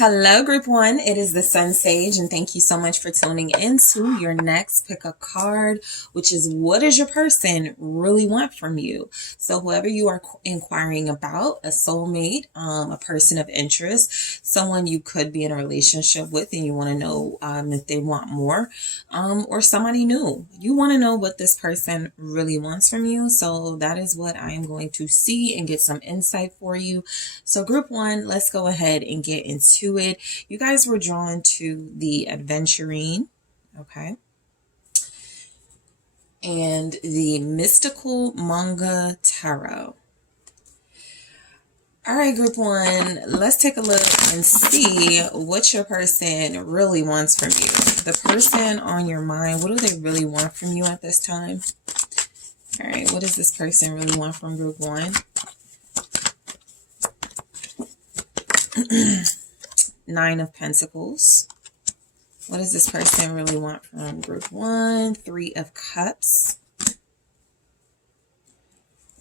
Hello, Group 1. It is the SunSage, and thank you so much for tuning into your next pick a card, which is what does your person really want from you? So whoever you are inquiring about, a soulmate, a person of interest, someone you could be in a relationship with and you want to know if they want more, or somebody new. You want to know what this person really wants from you. So that is what I am going to see and get some insight for you. So Group 1, let's go ahead and get into it. You guys were drawn to the adventuring, okay, and the mystical manga tarot. All right, Group 1, let's take a look and see what your person really wants from you. The person on your mind, what do they really want from you at this time? All right, what does this person really want from Group 1? Nine of Pentacles. What does this person really want from Group 1? Three of Cups.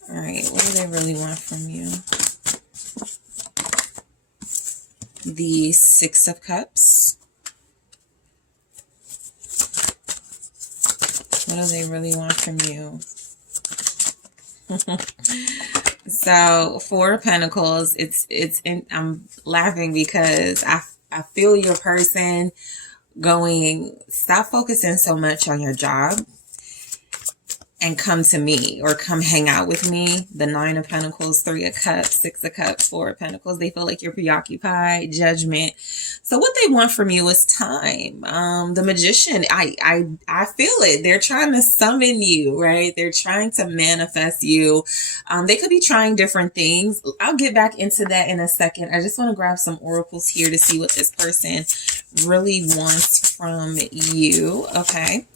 All right, what do they really want from you? The Six of Cups. What do they really want from you? So, Four of Pentacles, I'm laughing because I feel your person going, stop focusing so much on your job and come to me or come hang out with me. The Nine of Pentacles, Three of Cups, Six of Cups, Four of Pentacles. They feel like you're preoccupied, judgment. So what they want from you is time. The Magician, I feel it. They're trying to summon you, right? They're trying to manifest you. They could be trying different things. I'll get back into that in a second. I just want to grab some oracles here to see what this person really wants from you. Okay.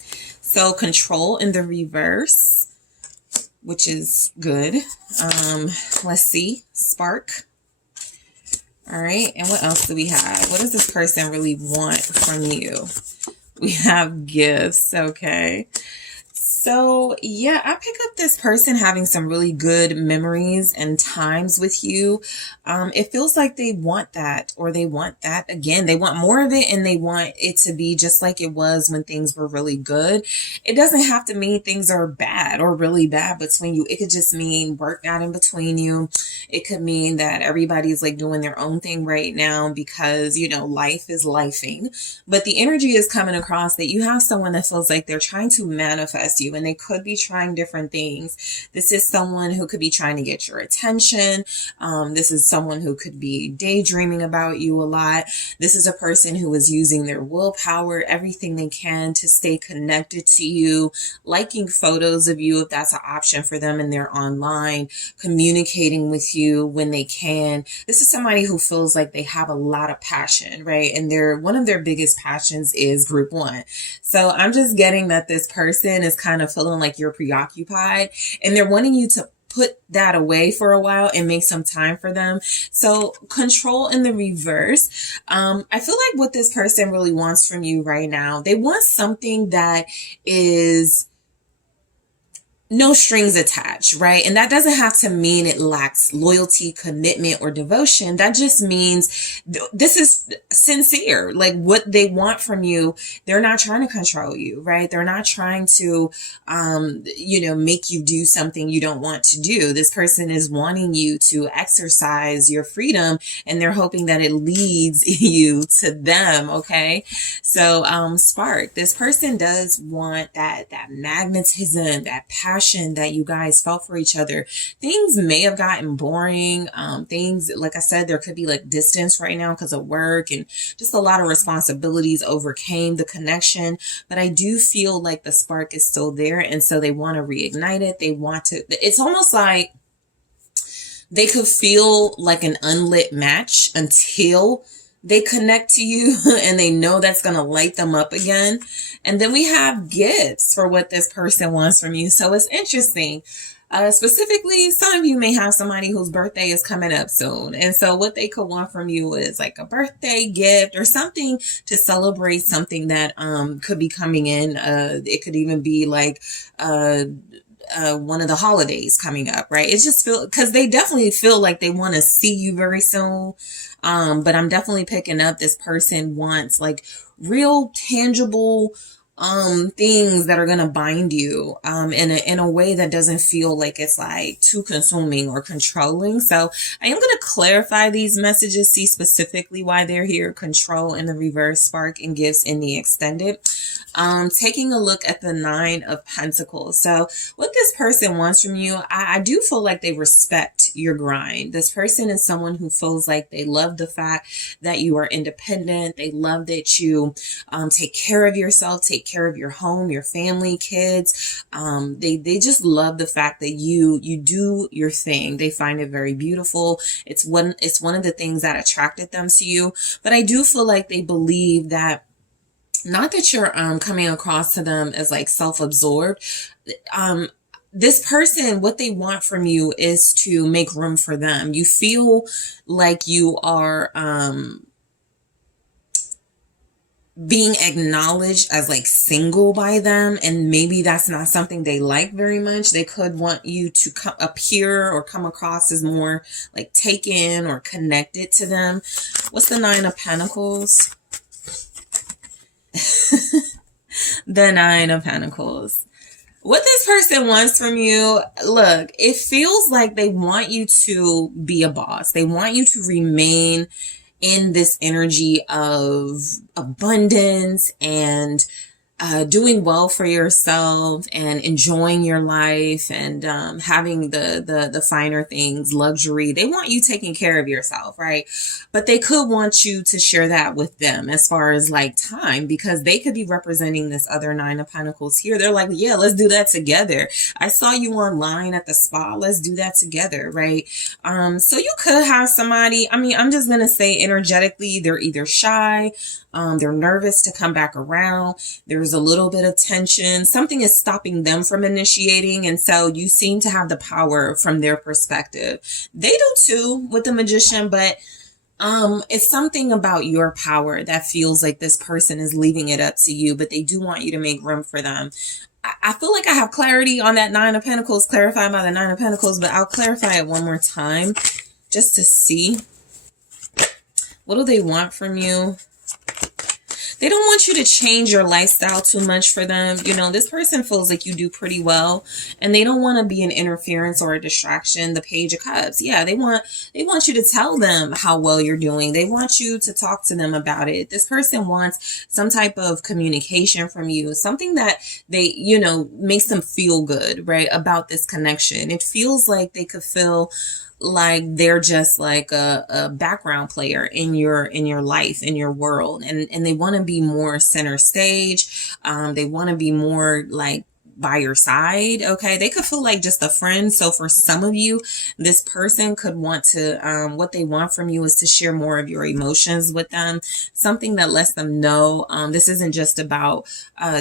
So control in the reverse, which is good. Let's see. Spark. All right. And what else do we have? What does this person really want from you? We have gifts. Okay. So yeah, I pick up this person having some really good memories and times with you. It feels like they want that, or they want that again. They want more of it, and they want it to be just like it was when things were really good. It doesn't have to mean things are bad or really bad between you. It could just mean work out in between you. It could mean that everybody's like doing their own thing right now because, you know, life is lifing. But the energy is coming across that you have someone that feels like they're trying to manifest you, and they could be trying different things. This is someone who could be trying to get your attention. This is someone who could be daydreaming about you a lot. This is a person who is using their willpower, everything they can to stay connected to you, liking photos of you if that's an option for them and they're online, communicating with you when they can. This is somebody who feels like they have a lot of passion, right? And one of their biggest passions is Group 1. So I'm just getting that this person is kind of feeling like you're preoccupied, and they're wanting you to put that away for a while and make some time for them. So control in the reverse. I feel like what this person really wants from you right now, they want something that is no strings attached, right? And that doesn't have to mean it lacks loyalty, commitment, or devotion. That just means this is sincere. Like what they want from you, they're not trying to control you, right? They're not trying to, make you do something you don't want to do. This person is wanting you to exercise your freedom, and they're hoping that it leads you to them, okay? So, Spark, this person does want that magnetism, that passion that you guys felt for each other. Things may have gotten boring. Things, like I said, there could be like distance right now because of work, and just a lot of responsibilities overcame the connection. But I do feel like the spark is still there, and so they want to reignite it. They want to, it's almost like they could feel like an unlit match until they connect to you and they know that's going to light them up again. And then we have gifts for what this person wants from you. So it's interesting. Specifically, some of you may have somebody whose birthday is coming up soon. And so what they could want from you is like a birthday gift or something to celebrate something that could be coming in. It could even be like one of the holidays coming up, right? It's just because they definitely feel like they want to see you very soon. But I'm definitely picking up this person wants like real tangible things that are going to bind you in a way that doesn't feel like it's like too consuming or controlling. So I am going to clarify these messages, see specifically why they're here: control in the reverse, spark and gifts in the extended. Taking a look at the 9 of Pentacles. So what this person wants from you, I do feel like they respect your grind. This person is someone who feels like they love the fact that you are independent. They love that you take care of yourself, take care of your home, your family, kids. They just love the fact that you do your thing. They find it very beautiful. It's one of the things that attracted them to you. But I do feel like they believe that, not that you're coming across to them as like self-absorbed. This person, what they want from you is to make room for them. You feel like you are being acknowledged as like single by them, and maybe that's not something they like very much. They could want you to appear or come across as more like taken or connected to them. What's the 9 of Pentacles? The 9 of Pentacles. What this person wants from you, look, it feels like they want you to be a boss. They want you to remain in this energy of abundance and doing well for yourself and enjoying your life and having the finer things, luxury. They want you taking care of yourself, right? But they could want you to share that with them as far as like time, because they could be representing this other 9 of Pentacles here. They're like, yeah, let's do that together. I saw you online at the spa. Let's do that together, right? So you could have somebody, I mean, I'm just going to say energetically, they're either shy, they're nervous to come back around. There's a little bit of tension. Something is stopping them from initiating. And so you seem to have the power from their perspective. They do too with the Magician, but it's something about your power that feels like this person is leaving it up to you, but they do want you to make room for them. I feel like I have clarity on that 9 of Pentacles, clarified by the 9 of Pentacles, but I'll clarify it one more time just to see. What do they want from you? They don't want you to change your lifestyle too much for them. You know, this person feels like you do pretty well, and they don't want to be an interference or a distraction. The Page of Cups. Yeah, they want you to tell them how well you're doing. They want you to talk to them about it. This person wants some type of communication from you, something that they, you know, makes them feel good, right, about this connection. It feels like they could feel like they're just like a background player in your life, in your world, and they want to be more center stage. They want to be more like by your side. Okay, they could feel like just a friend. So for some of you, this person could want to what they want from you is to share more of your emotions with them, something that lets them know this isn't just about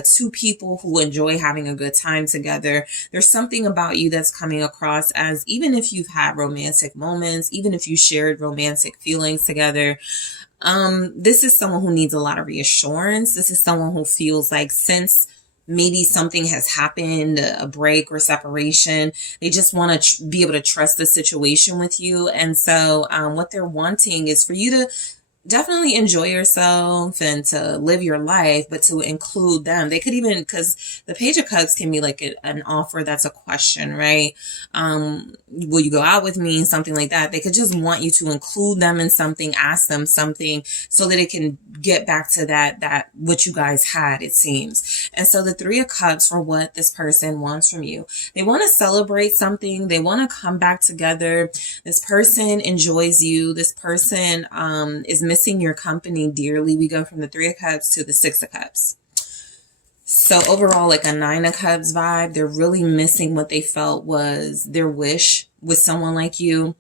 two people who enjoy having a good time together. There's something about you that's coming across as, even if you've had romantic moments, even if you shared romantic feelings together, this is someone who needs a lot of reassurance. This is someone who feels like, since maybe something has happened, a break or separation, they just want to be able to trust the situation with you. And so what they're wanting is for you to definitely enjoy yourself and to live your life, but to include them. They could even, because the Page of Cups can be like an offer that's a question, right? Will you go out with me? Something like that. They could just want you to include them in something, ask them something, so that it can get back to that what you guys had, it seems. And so the 3 of Cups, for what this person wants from you, they want to celebrate something. They want to come back together. This person enjoys you. This person is missing your company dearly. We go from the 3 of Cups to the 6 of Cups. So overall, like a 9 of Cups vibe. They're really missing what they felt was their wish with someone like you.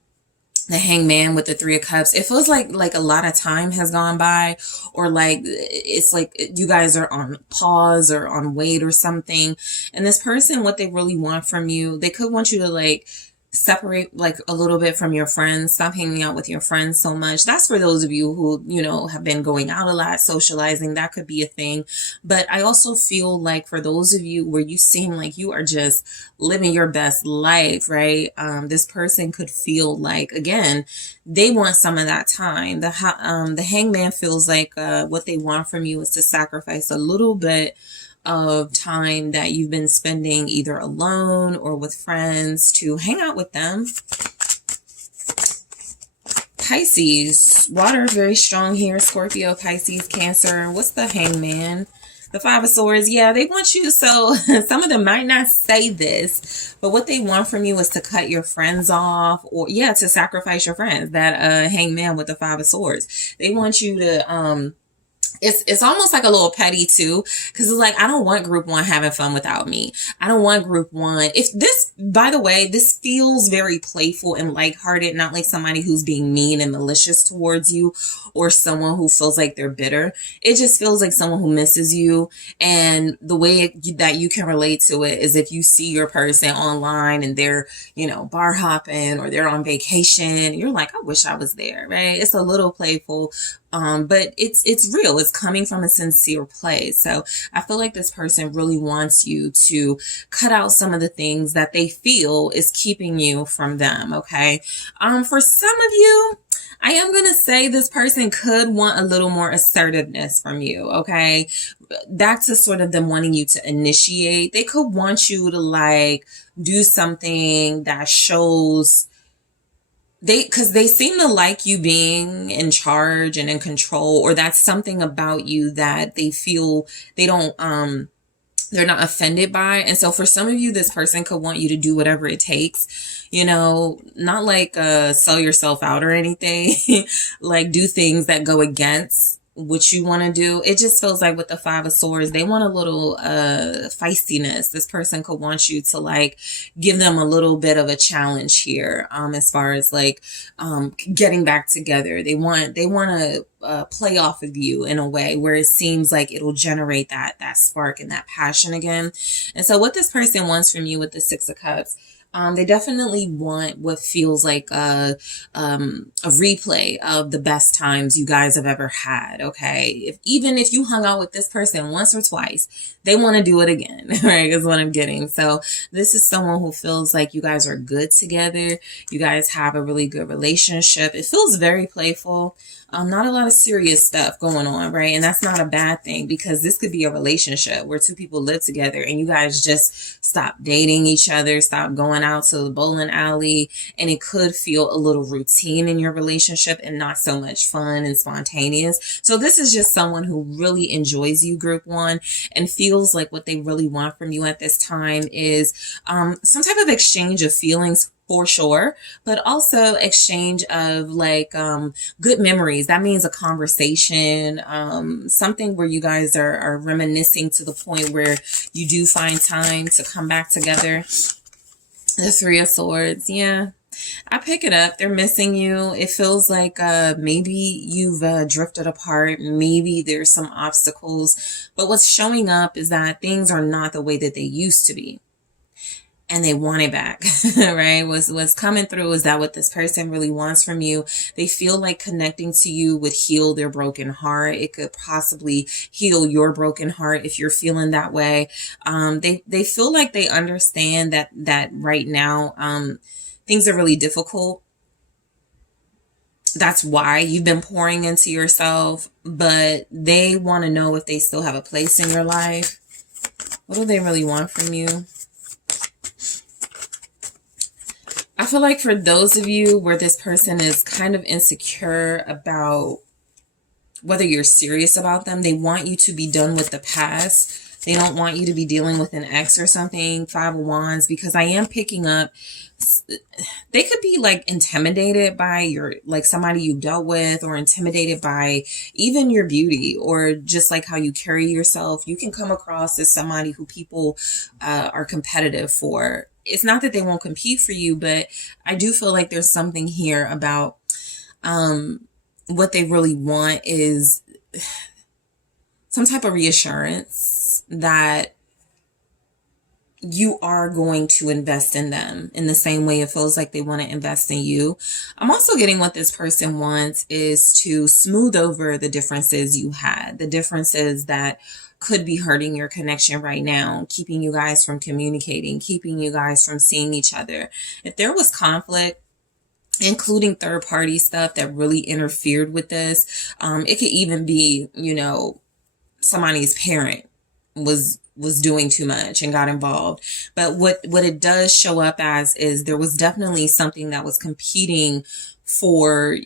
The Hangman with the 3 of Cups. It feels like a lot of time has gone by, or like it's like you guys are on pause or on wait or something. And this person, what they really want from you, they could want you to like separate like a little bit from your friends, stop hanging out with your friends so much. That's for those of you who, you know, have been going out a lot, socializing, that could be a thing. But I also feel like for those of you where you seem like you are just living your best life, right? This person could feel like, again, they want some of that time. The hangman feels like what they want from you is to sacrifice a little bit of time that you've been spending either alone or with friends to hang out with them. Pisces, water is very strong here. Scorpio, Pisces, Cancer. What's the hangman? The Five of Swords. Yeah, they want you. So some of them might not say this, but what they want from you is to cut your friends off, or yeah, to sacrifice your friends. That hangman with the Five of Swords. They want you to it's almost like a little petty too, because it's like, I don't want group one having fun without me. I don't want group one. If this, by the way, this feels very playful and lighthearted, not like somebody who's being mean and malicious towards you or someone who feels like they're bitter. It just feels like someone who misses you. And the way that you can relate to it is if you see your person online and they're, you know, bar hopping or they're on vacation, you're like, I wish I was there, right? It's a little playful. But it's real. It's coming from a sincere place. So I feel like this person really wants you to cut out some of the things that they feel is keeping you from them. Okay. For some of you, I am going to say this person could want a little more assertiveness from you. Okay. Back to sort of them wanting you to initiate. They could want you to like do something that shows because they seem to like you being in charge and in control, or that's something about you that they feel they don't, they're not offended by. And so for some of you, this person could want you to do whatever it takes, you know, not like, sell yourself out or anything, like do things that go against what you want to do. It just feels like with the Five of Swords, they want a little feistiness. This person could want you to like give them a little bit of a challenge here, as far as like getting back together. They want to play off of you in a way where it seems like it'll generate that spark and that passion again. And so what this person wants from you with the Six of Cups, they definitely want what feels like a replay of the best times you guys have ever had. Okay. Even if you hung out with this person once or twice, they want to do it again, right? Is what I'm getting. So this is someone who feels like you guys are good together. You guys have a really good relationship. It feels very playful. Not a lot of serious stuff going on, right? And that's not a bad thing, because this could be a relationship where two people live together and you guys just stop dating each other, stop going out to the bowling alley, and it could feel a little routine in your relationship and not so much fun and spontaneous. So this is just someone who really enjoys you, group one, and feels like what they really want from you at this time is some type of exchange of feelings, for sure, but also exchange of like good memories. That means a conversation, something where you guys are reminiscing to the point where you do find time to come back together. The Three of Swords, yeah. I pick it up. They're missing you. It feels like maybe you've drifted apart. Maybe there's some obstacles. But what's showing up is that things are not the way that they used to be. And they want it back, right? What's coming through is that what this person really wants from you, they feel like connecting to you would heal their broken heart. It could possibly heal your broken heart if you're feeling that way. They feel like they understand that right now, things are really difficult. That's why you've been pouring into yourself, but they want to know if they still have a place in your life. What do they really want from you? I feel like for those of you where this person is kind of insecure about whether you're serious about them, they want you to be done with the past. They don't want you to be dealing with an ex or something. Five of Wands, because I am picking up, they could be like intimidated by your, like somebody you dealt with, or intimidated by even your beauty, or just like how you carry yourself. You can come across as somebody who people are competitive for. It's not that they won't compete for you, but I do feel like there's something here about what they really want is some type of reassurance that you are going to invest in them in the same way it feels like they want to invest in you. I'm also getting what this person wants is to smooth over the differences you had, the differences that could be hurting your connection right now, keeping you guys from communicating, keeping you guys from seeing each other. If there was conflict, including third party stuff that really interfered with this, it could even be, somebody's parent was doing too much and got involved. But what it does show up as is there was definitely something that was competing for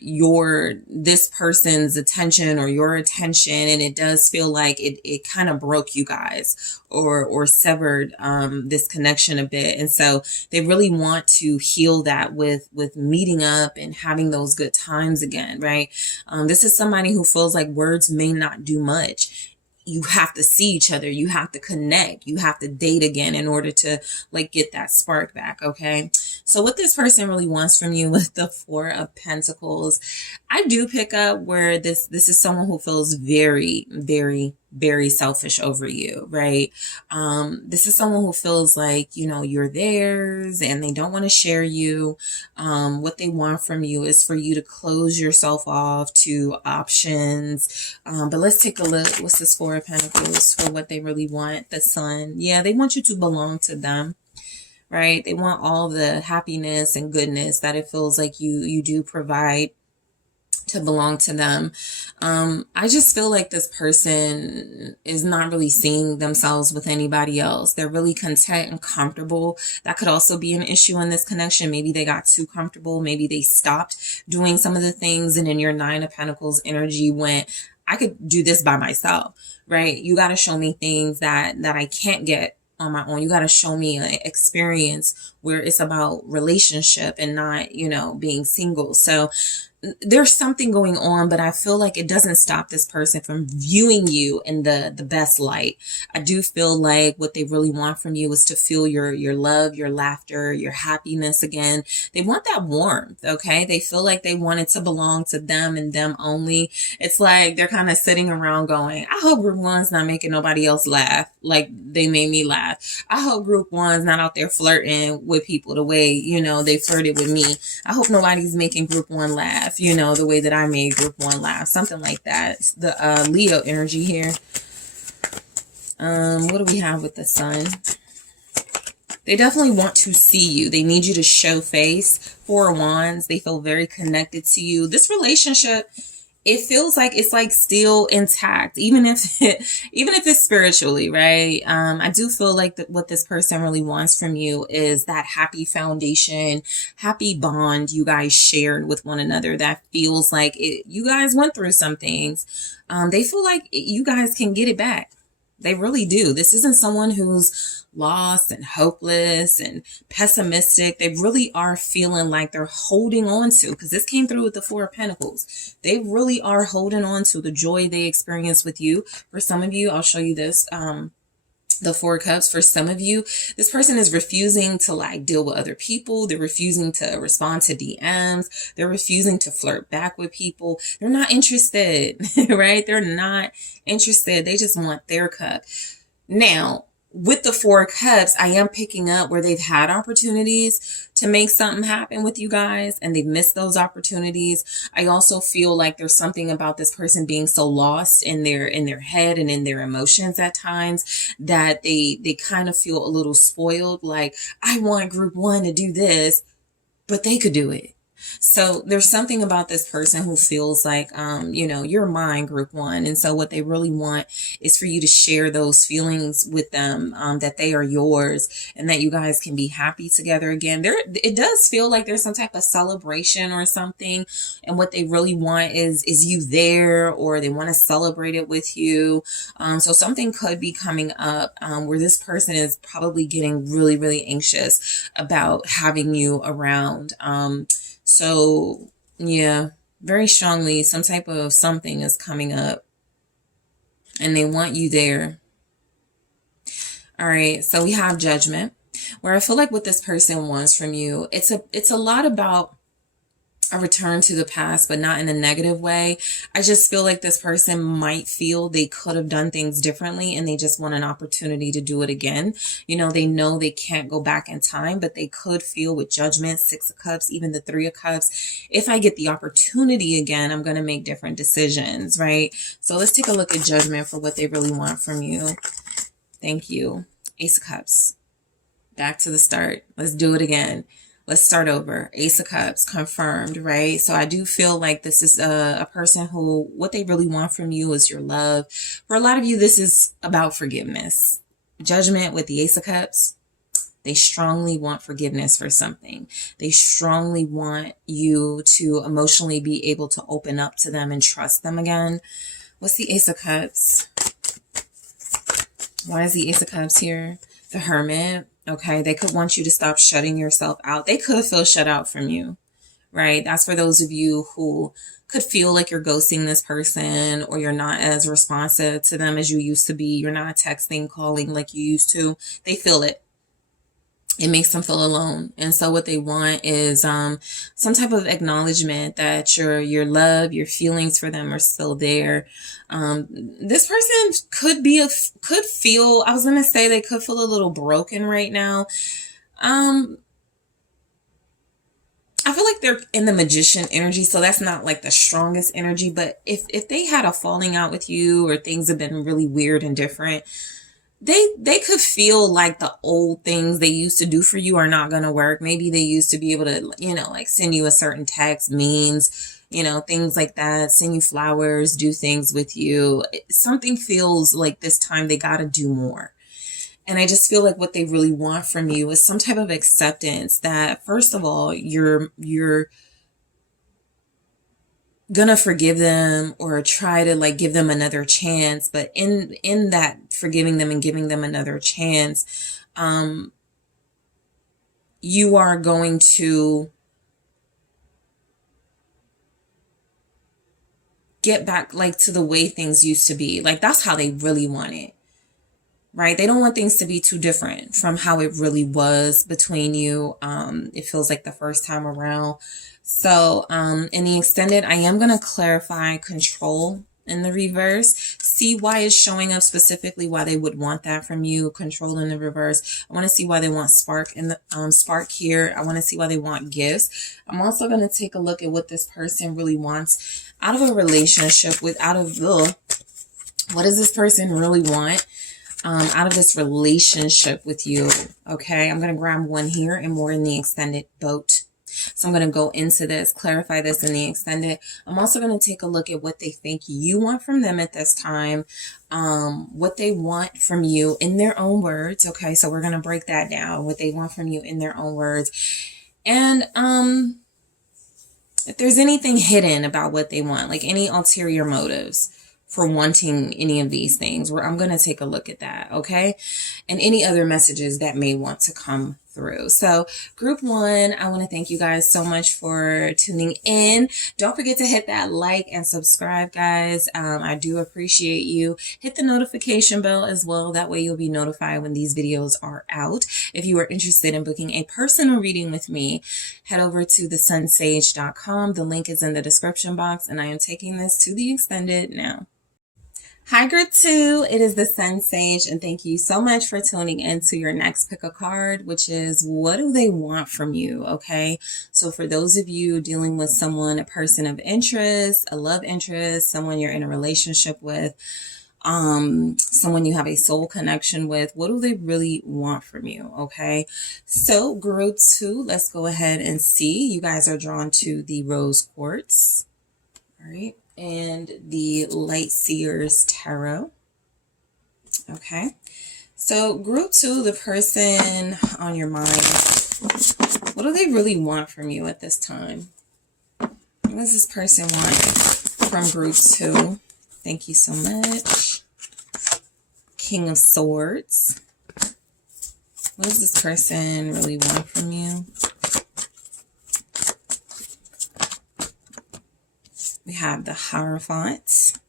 this person's attention or your attention, and it does feel like it kind of broke you guys or severed this connection a bit. And so they really want to heal that with meeting up and having those good times again, right? This is somebody who feels like words may not do much. You have to see each other. You have to connect. You have to date again in order to get that spark back. Okay. So what this person really wants from you with the Four of Pentacles, I do pick up where this is someone who feels very, very, very selfish over you, right? This is someone who feels like, you're theirs and they don't want to share you. What they want from you is for you to close yourself off to options. But let's take a look. What's this Four of Pentacles for what they really want? The Sun. Yeah, they want you to belong to them, right? They want all the happiness and goodness that it feels like you do provide to belong to them. I just feel like this person is not really seeing themselves with anybody else. They're really content and comfortable. That could also be an issue in this connection. Maybe they got too comfortable. Maybe they stopped doing some of the things. And in your Nine of Pentacles energy went, I could do this by myself, right? You got to show me things that I can't get on my own. You got to show me an experience where it's about relationship and not, being single. So there's something going on, but I feel like it doesn't stop this person from viewing you in the best light. I do feel like what they really want from you is to feel your love, your laughter, your happiness again. They want that warmth, okay? They feel like they want it to belong to them and them only. It's like they're kind of sitting around going, I hope group one's not making nobody else laugh like they made me laugh. I hope group one's not out there flirting with people the way, they flirted with me. I hope nobody's making group one laugh, the way that I made group one laugh, something like that. It's the Leo energy here. What do we have with the Sun? They definitely want to see you. They need you to show face. Four of Wands. They feel very connected to you. This relationship, it feels like it's still intact, even if it's spiritually, right? I do feel like that what this person really wants from you is that happy foundation, happy bond you guys shared with one another that feels like you guys went through some things. They feel like you guys can get it back. They really do. This isn't someone who's lost and hopeless and pessimistic. They really are feeling like they're holding on to, because this came through with the Four of Pentacles. They really are holding on to the joy they experienced with you. For some of you, I'll show you this. The Four of Cups, for some of you, this person is refusing to deal with other people. They're refusing to respond to DMs. They're refusing to flirt back with people. They're not interested, right? They're not interested. They just want their cup. Now, with the Four of Cups, I am picking up where they've had opportunities to make something happen with you guys and they've missed those opportunities. I also feel like there's something about this person being so lost in their head and in their emotions at times that they kind of feel a little spoiled. Like, I want group one to do this, but they could do it. So there's something about this person who feels like, you're mine, group one. And so what they really want is for you to share those feelings with them, that they are yours and that you guys can be happy together again. It does feel like there's some type of celebration or something. And what they really want is you there, or they want to celebrate it with you. So something could be coming up, where this person is probably getting really, really anxious about having you around. So yeah, very strongly, some type of something is coming up and they want you there. All right. So we have Judgment, where I feel like what this person wants from you, it's a lot about a return to the past, but not in a negative way. I just feel like this person might feel they could have done things differently and they just want an opportunity to do it again. You know they can't go back in time, but they could feel with Judgment, Six of Cups, even the Three of Cups. If I get the opportunity again, I'm going to make different decisions, right? So let's take a look at Judgment for what they really want from you. Thank you. Ace of Cups. Back to the start. Let's do it again. Let's start over. Ace of Cups, confirmed, right? So I do feel like this is a person who, what they really want from you is your love. For a lot of you, this is about forgiveness. Judgment with the Ace of Cups, they strongly want forgiveness for something. They strongly want you to emotionally be able to open up to them and trust them again. What's the Ace of Cups? Why is the Ace of Cups here? The Hermit. Okay, they could want you to stop shutting yourself out. They could feel shut out from you, right? That's for those of you who could feel like you're ghosting this person or you're not as responsive to them as you used to be. You're not texting, calling like you used to. They feel it. It makes them feel alone. And so what they want is some type of acknowledgement that your love, your feelings for them are still there. This person could feel, I was going to say they could feel a little broken right now. I feel like they're in the Magician energy, so that's not like the strongest energy. But if they had a falling out with you or things have been really weird and different, they could feel like the old things they used to do for you are not going to work. Maybe they used to be able to, like send you a certain text, means, things like that, send you flowers, do things with you. Something feels like this time they got to do more. And I just feel like what they really want from you is some type of acceptance that, first of all, you're gonna forgive them or try to like give them another chance. But in that forgiving them and giving them another chance, you are going to get back like to the way things used to be. Like that's how they really want it, right? They don't want things to be too different from how it really was between you. It feels like the first time around. So in the extended, I am going to clarify control in the reverse. See why it's showing up specifically, why they would want that from you. Control in the reverse. I want to see why they want spark in the spark here. I want to see why they want gifts. I'm also going to take a look at what this person really wants out of a relationship what does this person really want out of this relationship with you? Okay, I'm going to grab one here and more in the extended boat. So I'm going to go into this, clarify this in the extended. I'm also going to take a look at what they think you want from them at this time, what they want from you in their own words. Okay, so we're going to break that down, what they want from you in their own words. And if there's anything hidden about what they want, like any ulterior motives for wanting any of these things, where I'm going to take a look at that, okay? And any other messages that may want to come through. So group one, I want to thank you guys so much for tuning in. Don't forget to hit that like and subscribe, guys. I do appreciate you. Hit the notification bell as well. That way you'll be notified when these videos are out. If you are interested in booking a personal reading with me, head over to TheSunSage.com. The link is in the description box, and I am taking this to the extended now. Hi, group two. It is the SunSage, and thank you so much for tuning in to your next pick a card, which is what do they want from you? Okay. So for those of you dealing with someone, a person of interest, a love interest, someone you're in a relationship with, someone you have a soul connection with, what do they really want from you? Okay. So group two, let's go ahead and see. You guys are drawn to the rose quartz. All right. And the Light Seers Tarot. Okay. So group two, the person on your mind, what do they really want from you at this time? What does this person want from group two? Thank you so much. King of Swords. What does this person really want from you? We have the Hierophant.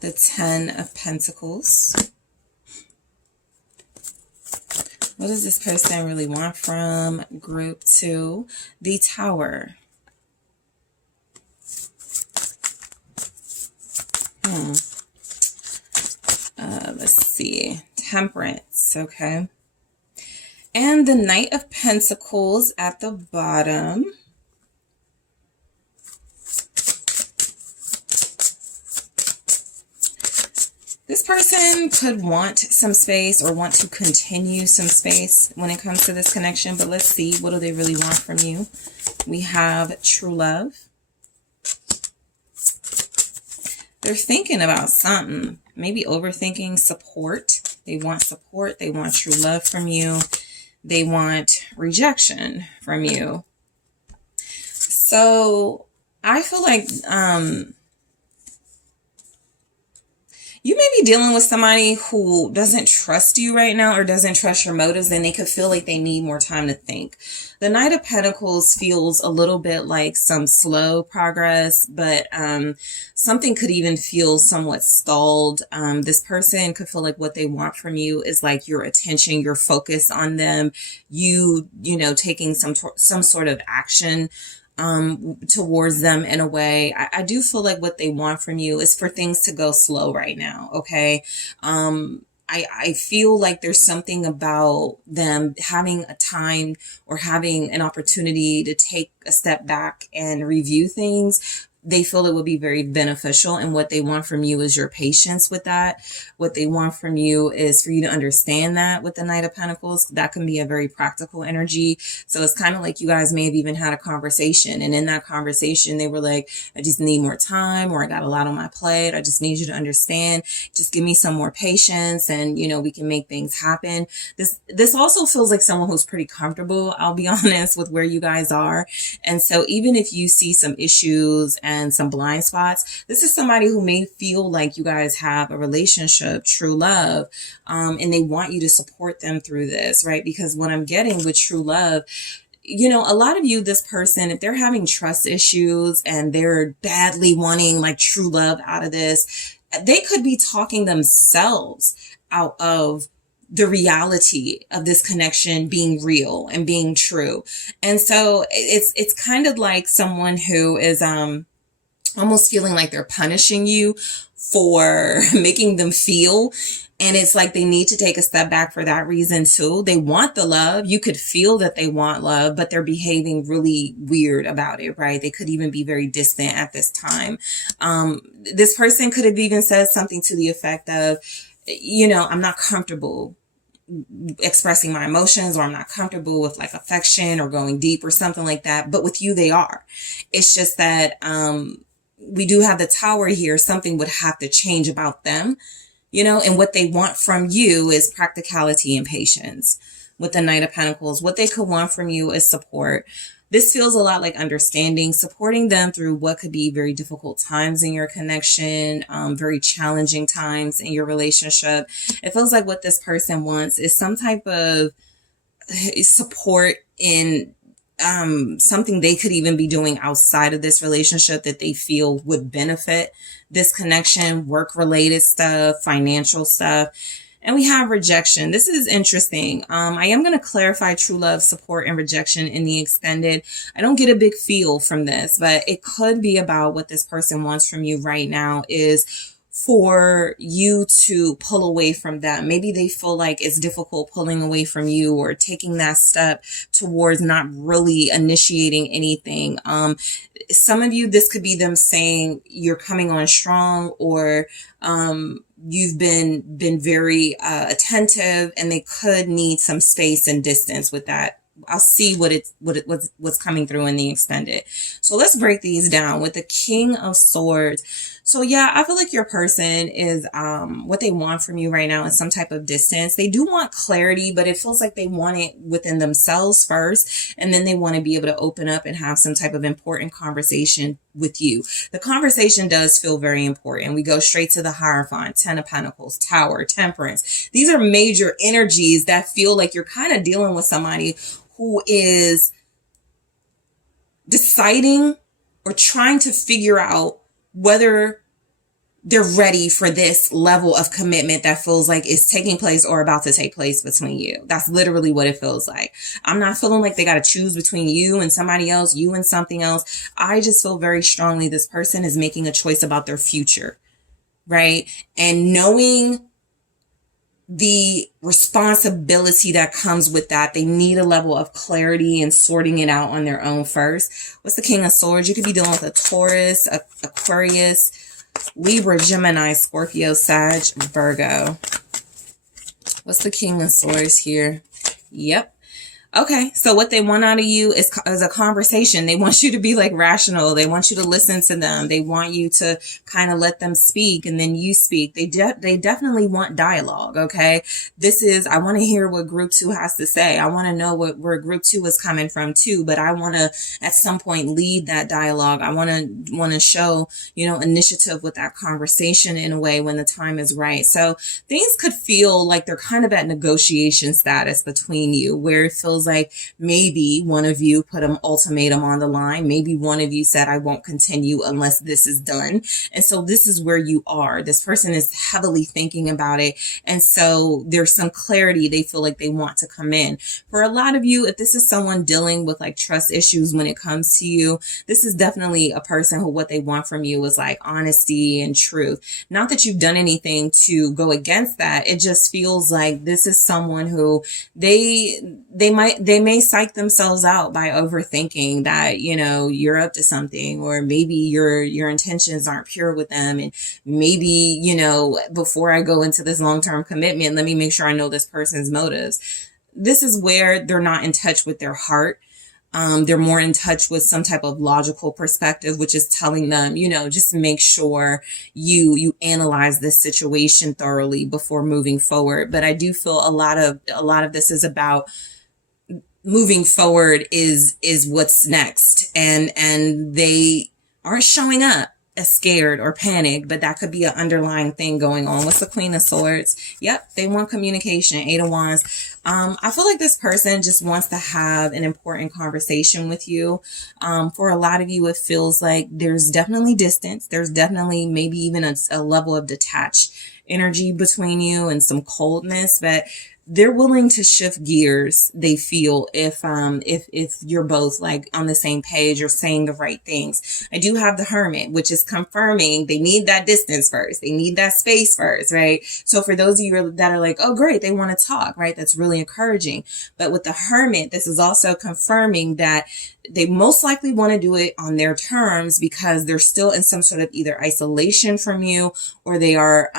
The Ten of Pentacles. What What does this person really want from group 2? The Tower. Let's see. Temperance, okay. And the Knight of Pentacles at the bottom. This person could want some space or want to continue some space when it comes to this connection, but let's see, what do they really want from you? We have true love. They're thinking about something, maybe overthinking. Support. They want support. They want true love from you. They want rejection from you. So I feel like you may be dealing with somebody who doesn't trust you right now or doesn't trust your motives, and they could feel like they need more time to think. The Knight of Pentacles feels a little bit like some slow progress, but something could even feel somewhat stalled. This person could feel like what they want from you is like your attention, your focus on them, you know, taking some sort of action towards them in a way. I do feel like what they want from you is for things to go slow right now. Okay. I feel like there's something about them having a time or having an opportunity to take a step back and review things. They feel it would be very beneficial, and what they want from you is your patience with that. What they want from you is for you to understand that with the Knight of Pentacles. That can be a very practical energy. So it's kind of like you guys may have even had a conversation, and in that conversation they were like, I just need more time, or I got a lot on my plate. I just need you to understand. Just give me some more patience, and you know, we can make things happen. This also feels like someone who's pretty comfortable, I'll be honest, with where you guys are. And so even if you see some issues and some blind spots, this is somebody who may feel like you guys have a relationship, true love, and they want you to support them through this, right? Because what I'm getting with true love, you know, a lot of you, this person, if they're having trust issues and they're badly wanting like true love out of this, they could be talking themselves out of the reality of this connection being real and being true. And so it's kind of like someone who is almost feeling like they're punishing you for making them feel. And it's like they need to take a step back for that reason too. They want the love. You could feel that they want love, but they're behaving really weird about it, right? They could even be very distant at this time. This person could have even said something to the effect of, you know, I'm not comfortable expressing my emotions, or I'm not comfortable with like affection or going deep or something like that. But with you, they are. It's just that, we do have the Tower here. Something would have to change about them, you know, and what they want from you is practicality and patience. With the Knight of Pentacles, what they could want from you is support. This feels a lot like understanding, supporting them through what could be very difficult times in your connection, very challenging times in your relationship. It feels like what this person wants is some type of support in something they could even be doing outside of this relationship that they feel would benefit this connection, work related stuff, financial stuff. And we have rejection. This is interesting. I am going to clarify true love, support, and rejection in the extended. I don't get a big feel from this, but it could be about what this person wants from you right now is for you to pull away from them. Maybe they feel like it's difficult pulling away from you or taking that step towards not really initiating anything. Some of you, this could be them saying you're coming on strong, or you've been very attentive, and they could need some space and distance with that. I'll see what's coming through in the extended. So let's break these down with the King of Swords. So yeah, I feel like your person is, what they want from you right now is some type of distance. They do want clarity, but it feels like they want it within themselves first. And then they want to be able to open up and have some type of important conversation with you. The conversation does feel very important. We go straight to the Hierophant, Ten of Pentacles, Tower, Temperance. These are major energies that feel like you're kind of dealing with somebody who is deciding or trying to figure out whether they're ready for this level of commitment that feels like it's taking place or about to take place between you. That's literally what it feels like. I'm not feeling like they got to choose between you and somebody else, you and something else. I just feel very strongly this person is making a choice about their future, right? And knowing the responsibility that comes with that, they need a level of clarity and sorting it out on their own first. What's the King of Swords? You could be dealing with a Taurus, Aquarius, Libra, Gemini, Scorpio, Sag, Virgo. What's the King of Swords here? Yep. Okay, so what they want out of you is a conversation. They want you to be like rational. They want you to listen to them. They want you to kind of let them speak and then you speak. They definitely want dialogue, okay? I want to hear what group 2 has to say. I want to know where group 2 is coming from too, but I want to at some point lead that dialogue. I want to show, initiative with that conversation in a way when the time is right. So things could feel like they're kind of at negotiation status between you, where it feels like maybe one of you put an ultimatum on the line. Maybe one of you said, I won't continue unless this is done. And so this is where you are. This person is heavily thinking about it. And so there's some clarity they feel like they want to come in. For a lot of you, if this is someone dealing with like trust issues when it comes to you, this is definitely a person who what they want from you is like honesty and truth. Not that you've done anything to go against that. It just feels like this is someone who they may psych themselves out by overthinking that, you're up to something, or maybe your intentions aren't pure with them. And maybe, before I go into this long-term commitment, let me make sure I know this person's motives. This is where they're not in touch with their heart. They're more in touch with some type of logical perspective, which is telling them, just make sure you analyze this situation thoroughly before moving forward. But I do feel a lot of this is about moving forward is what's next. And they aren't showing up as scared or panicked, but that could be an underlying thing going on. What's the Queen of Swords? Yep. They want communication. 8 of Wands. I feel like this person just wants to have an important conversation with you. For a lot of you, it feels like there's definitely distance. There's definitely maybe even a level of detached energy between you and some coldness, but they're willing to shift gears, they feel, if you're both like on the same page or saying the right things. I do have the Hermit, which is confirming they need that distance first. They need that space first, right? So for those of you that are like, oh, great, they want to talk, right? That's really encouraging. But with the Hermit, this is also confirming that they most likely want to do it on their terms because they're still in some sort of either isolation from you, or they are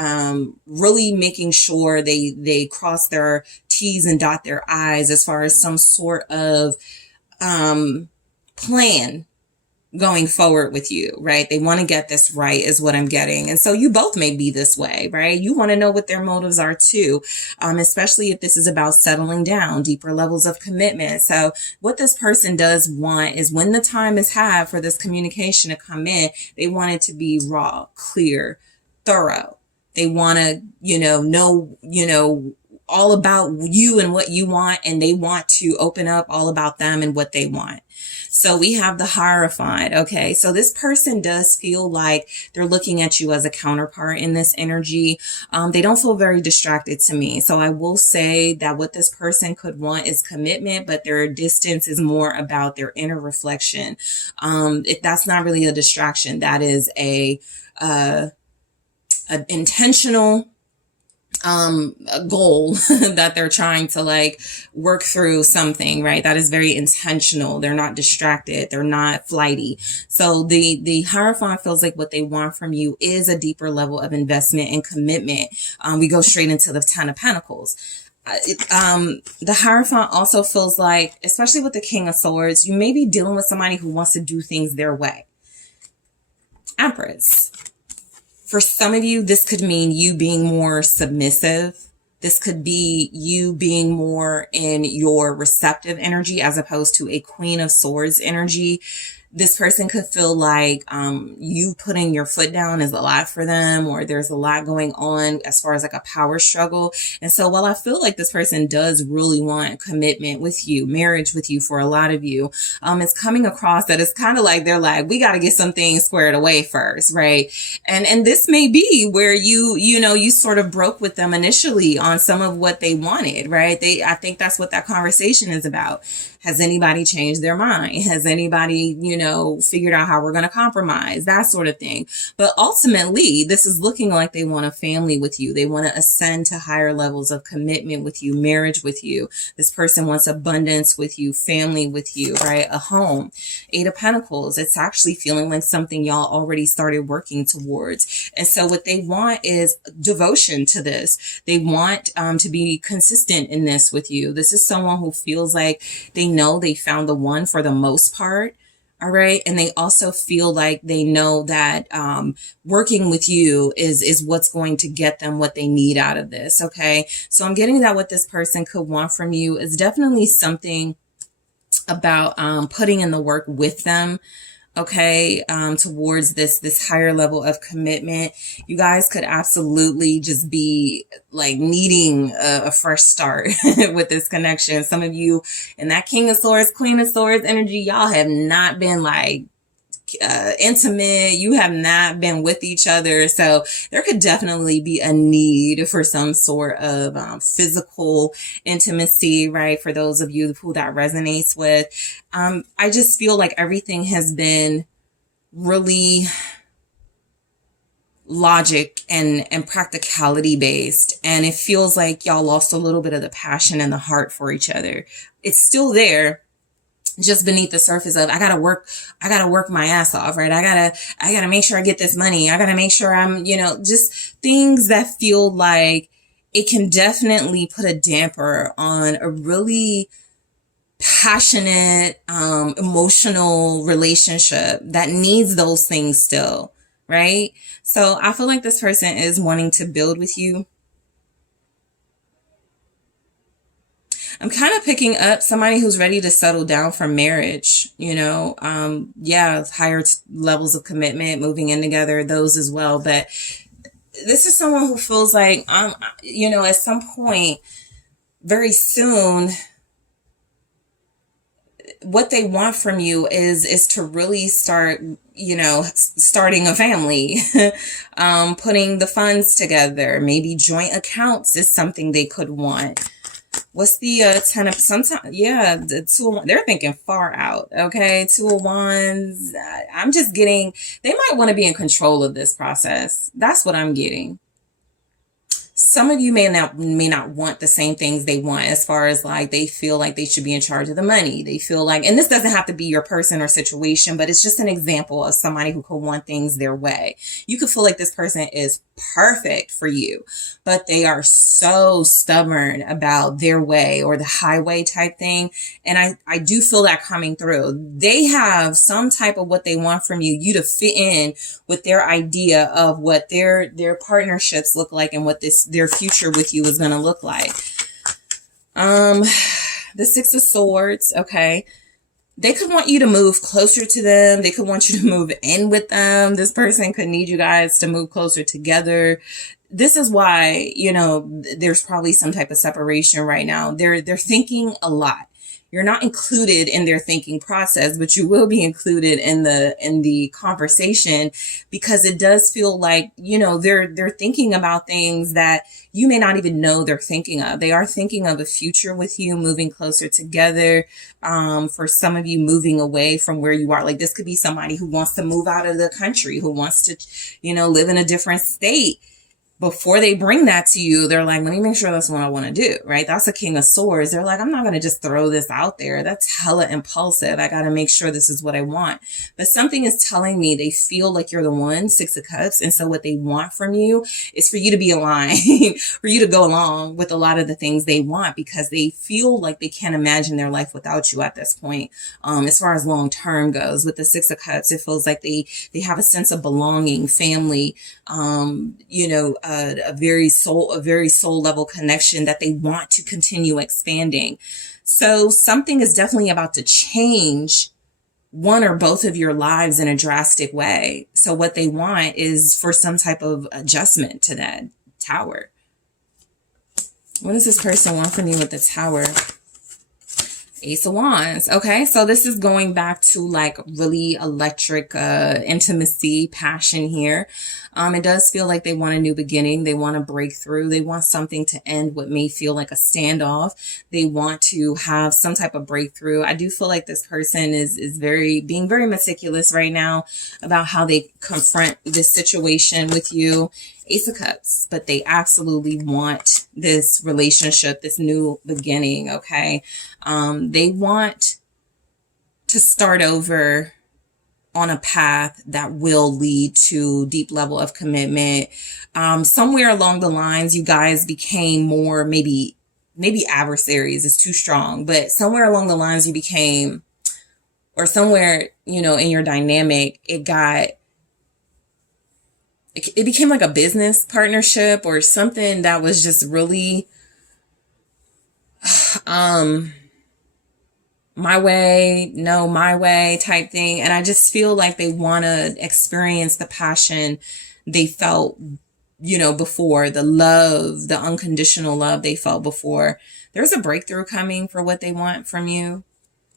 really making sure they cross their T's and dot their I's as far as some sort of plan going forward with you, right? They want to get this right is what I'm getting. And so you both may be this way, right? You want to know what their motives are too, especially if this is about settling down, deeper levels of commitment. So what this person does want is when the time is had for this communication to come in, they want it to be raw, clear, thorough. They want to, know, all about you and what you want, and they want to open up all about them and what they want. So we have the Hierophant. Okay. So this person does feel like they're looking at you as a counterpart in this energy. They don't feel very distracted to me. So I will say that what this person could want is commitment, but their distance is more about their inner reflection. If that's not really a distraction, that is a intentional a goal that they're trying to like work through something, right? That is very intentional. They're not distracted. They're not flighty. So the Hierophant feels like what they want from you is a deeper level of investment and commitment. We go straight into the 10 of Pentacles. The Hierophant also feels like, especially with the King of Swords, you may be dealing with somebody who wants to do things their way. Empress. For some of you, this could mean you being more submissive. This could be you being more in your receptive energy as opposed to a Queen of Swords energy. This person could feel like you putting your foot down is a lot for them, or there's a lot going on as far as like a power struggle. And so while I feel like this person does really want commitment with you, marriage with you for a lot of you, it's coming across that it's kind of like they're like, we got to get some things squared away first, right? And this may be where you sort of broke with them initially on some of what they wanted, right? I think that's what that conversation is about. Has anybody changed their mind? Has anybody, figured out how we're going to compromise? That sort of thing. But ultimately, this is looking like they want a family with you. They want to ascend to higher levels of commitment with you, marriage with you. This person wants abundance with you, family with you, right? A home. 8 of Pentacles. It's actually feeling like something y'all already started working towards. And so what they want is devotion to this. They want to be consistent in this with you. This is someone who feels like they know they found the one for the most part. All right. And they also feel like they know that working with you is what's going to get them what they need out of this. Okay. So I'm getting that what this person could want from you is definitely something about putting in the work with them. Okay, towards this higher level of commitment. You guys could absolutely just be like needing a fresh start with this connection. Some of you in that King of Swords, Queen of Swords energy, y'all have not been like intimate. You have not been with each other. So there could definitely be a need for some sort of physical intimacy, right? For those of you who that resonates with. I just feel like everything has been really logic and practicality based. And it feels like y'all lost a little bit of the passion and the heart for each other. It's still there, just beneath the surface of, I gotta work my ass off, right? I gotta make sure I get this money. I gotta make sure I'm, just things that feel like it can definitely put a damper on a really passionate, emotional relationship that needs those things still, right? So I feel like this person is wanting to build with you. I'm kind of picking up somebody who's ready to settle down for marriage, higher levels of commitment, moving in together, those as well. But this is someone who feels like, at some point very soon, what they want from you is to really start, starting a family, putting the funds together, maybe joint accounts is something they could want. What's the 10 of, sometimes, the 2 of, they're thinking far out, okay? 2 of Wands, I'm just getting, they might want to be in control of this process. That's what I'm getting. Some of you may not want the same things they want, as far as like they feel like they should be in charge of the money. They feel like, and this doesn't have to be your person or situation, but it's just an example of somebody who could want things their way. You could feel like this person is perfect for you, but they are so stubborn about their way or the highway type thing. And I do feel that coming through. They have some type of what they want from you to fit in with their idea of what their partnerships look like and what their future with you is going to look like. The 6 of Swords, okay. They could want you to move closer to them. They could want you to move in with them. This person could need you guys to move closer together. This is why, there's probably some type of separation right now. They're thinking a lot. You're not included in their thinking process, but you will be included in the conversation, because it does feel like, they're thinking about things that you may not even know they're thinking of. They are thinking of a future with you, moving closer together. For some of you, moving away from where you are. Like, this could be somebody who wants to move out of the country, who wants to, live in a different state. Before they bring that to you, they're like, let me make sure that's what I want to do, right? That's a King of Swords. They're like, I'm not going to just throw this out there. That's hella impulsive. I got to make sure this is what I want. But something is telling me they feel like you're the one, 6 of Cups. And so what they want from you is for you to be aligned, for you to go along with a lot of the things they want, because they feel like they can't imagine their life without you at this point. As far as long term goes, with the 6 of Cups, it feels like they have a sense of belonging, family, a very soul level connection that they want to continue expanding. So something is definitely about to change one or both of your lives in a drastic way. So what they want is for some type of adjustment to that Tower. What does this person want from you with the Tower? Ace of Wands. Okay, so this is going back to like really electric intimacy, passion here. It does feel like they want a new beginning. They want a breakthrough. They want something to end what may feel like a standoff. They want to have some type of breakthrough. I do feel like this person is being very meticulous right now about how they confront this situation with you. Ace of Cups, but they absolutely want this relationship, this new beginning, okay? They want to start over on a path that will lead to deep level of commitment. Somewhere along the lines, you guys became more, maybe adversaries is too strong, but somewhere along the lines you became, or somewhere, you know, in your dynamic, it became like a business partnership or something that was just really my way, no, my way type thing. And I just feel like they want to experience the passion they felt, you know, before, the love, the unconditional love they felt before. There's a breakthrough coming for what they want from you.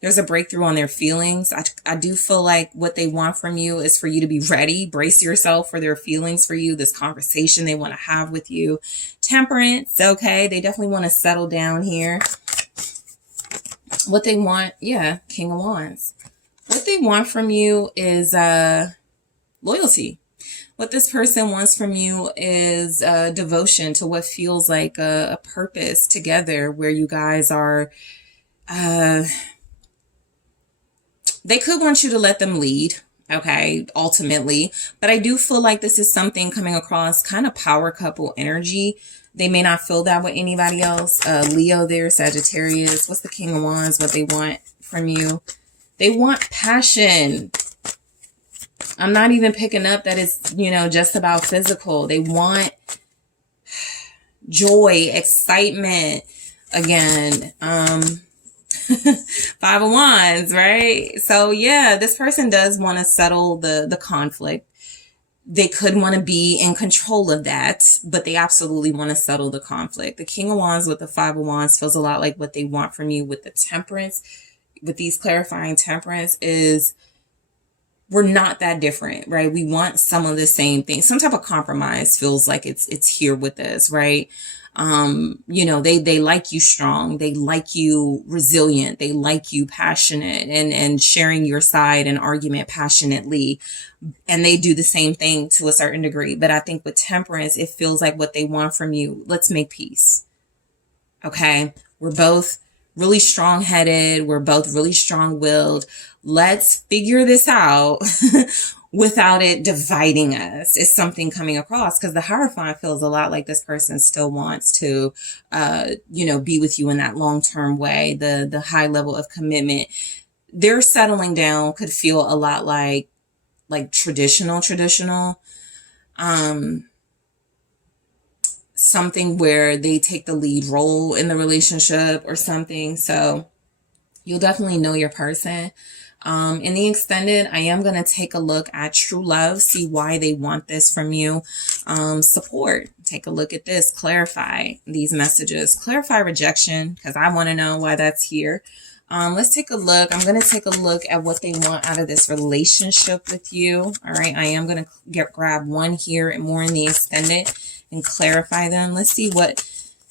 There's a breakthrough on their feelings. I do feel like what they want from you is for you to be ready. Brace yourself for their feelings for you, this conversation they want to have with you. Temperance, okay. They definitely want to settle down here. What they want, yeah, King of Wands. What they want from you is loyalty. What this person wants from you is devotion to what feels like a purpose together, where you guys are... They could want you to let them lead, okay, ultimately. But I do feel like this is something coming across kind of power couple energy. They may not feel that with anybody else. Leo there, Sagittarius. What's the King of Wands? What they want from you? They want passion. I'm not even picking up that it's, you know, just about physical. They want joy, excitement. Again, Five of Wands, right? So yeah, this person does want to settle the conflict. They could want to be in control of that, but they absolutely want to settle the conflict. The King of Wands with the Five of Wands feels a lot like what they want from you with the Temperance. With these clarifying Temperance is, we're not that different, right? We want some of the same things. Some type of compromise feels like it's here with us, right? You know, they like you strong. They like you resilient. They like you passionate and sharing your side and argument passionately. And they do the same thing to a certain degree. But I think with Temperance, it feels like what they want from you. Let's make peace. Okay. We're both really strong headed. We're both really strong willed. Let's figure this out without it dividing us, is something coming across, because the Hierophant feels a lot like this person still wants to, you know, be with you in that long-term way, the high level of commitment. Their settling down could feel a lot like traditional, something where they take the lead role in the relationship or something. So you'll definitely know your person. In the extended, I am going to take a look at true love, see why they want this from you. Support, take a look at this, clarify these messages, clarify rejection, because I want to know why that's here. Let's take a look. I'm going to take a look at what they want out of this relationship with you. All right. I am going to grab one here and more in the extended and clarify them. Let's see what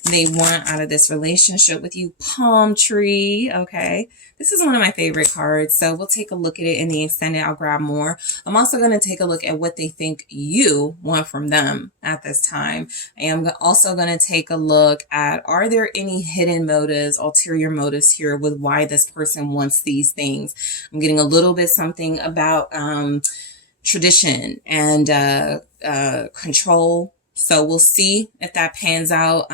they want out of this relationship with you. Palm tree. Okay. This is one of my favorite cards. So we'll take a look at it in the extended. I'll grab more. I'm also going to take a look at what they think you want from them at this time. I am also going to take a look at, are there any hidden motives, ulterior motives here with why this person wants these things? I'm getting a little bit something about tradition and control. So we'll see if that pans out,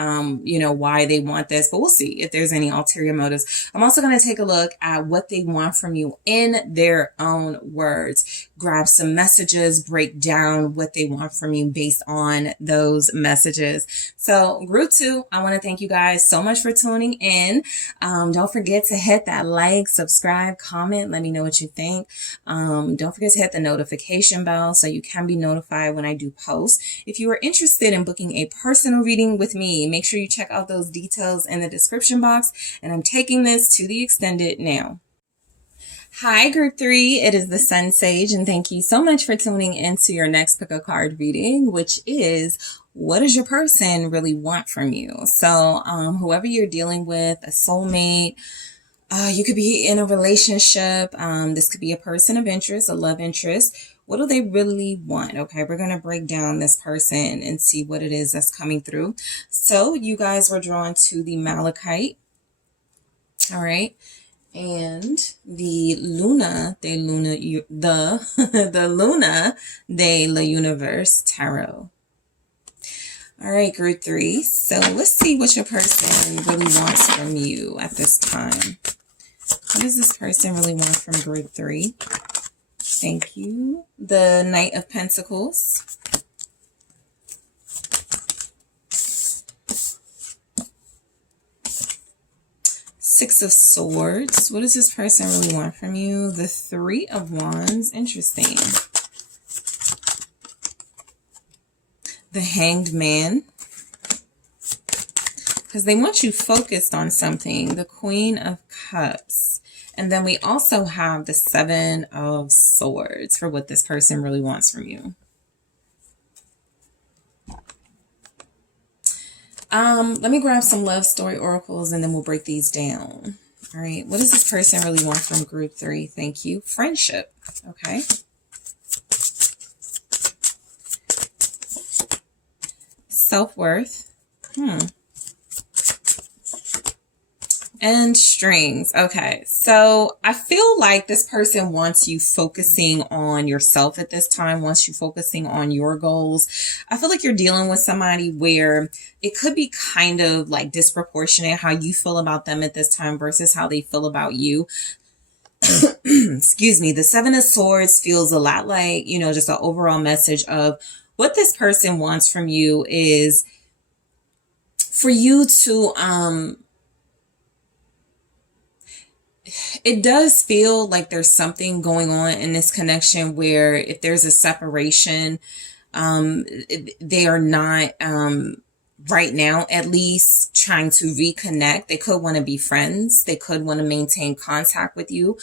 you know, why they want this, but we'll see if there's any ulterior motives. I'm also going to take a look at what they want from you in their own words. Grab some messages, break down what they want from you based on those messages. So group 2, I want to thank you guys so much for tuning in. Don't forget to hit that like, subscribe, comment. Let me know what you think. Don't forget to hit the notification bell so you can be notified when I do post. If you are interested in booking a personal reading with me, make sure you check out those details in the description box. And I'm taking this to the extended now. Hi, group 3. It is the SunSage, and thank you so much for tuning into your next pick a card reading, which is what does your person really want from you? So, whoever you're dealing with, a soulmate, you could be in a relationship. This could be a person of interest, a love interest. What do they really want? Okay, we're going to break down this person and see what it is that's coming through. So you guys were drawn to the Malachite. All right. And the Luna de la Universe Tarot. All right, group 3. So let's see what your person really wants from you at this time. What does this person really want from group 3? Thank you. The Knight of Pentacles. Six of Swords. What does this person really want from you? The Three of Wands. Interesting. The Hanged Man. Because they want you focused on something. The Queen of Cups. And then we also have the Seven of Swords for what this person really wants from you. Let me grab some love story oracles and then we'll break these down. All right. What does this person really want from group 3? Thank you. Friendship. Okay. Self-worth. And strings. Okay, so I feel like this person wants you focusing on yourself at this time, wants you focusing on your goals. I feel like you're dealing with somebody where it could be kind of like disproportionate how you feel about them at this time versus how they feel about you. Excuse me. The Seven of Swords feels a lot like, you know, just an overall message of what this person wants from you is for you to, it does feel like there's something going on in this connection where if there's a separation, they are not, right now, at least trying to reconnect. They could want to be friends. They could want to maintain contact with you.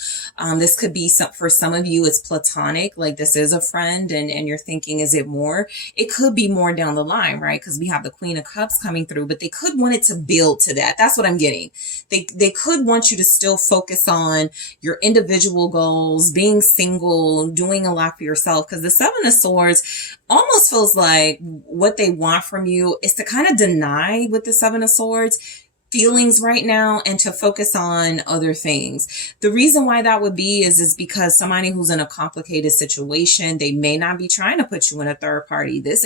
This could be for some of you, it's platonic. Like this is a friend and you're thinking, is it more? It could be more down the line, right? Because we have the Queen of Cups coming through, but they could want it to build to that. That's what I'm getting. They could want you to still focus on your individual goals, being single, doing a lot for yourself. Because the Seven of Swords almost feels like what they want from you is to kind of deny with the Seven of Swords feelings right now and to focus on other things. The reason why that would be is because somebody who's in a complicated situation, they may not be trying to put you in a third party. This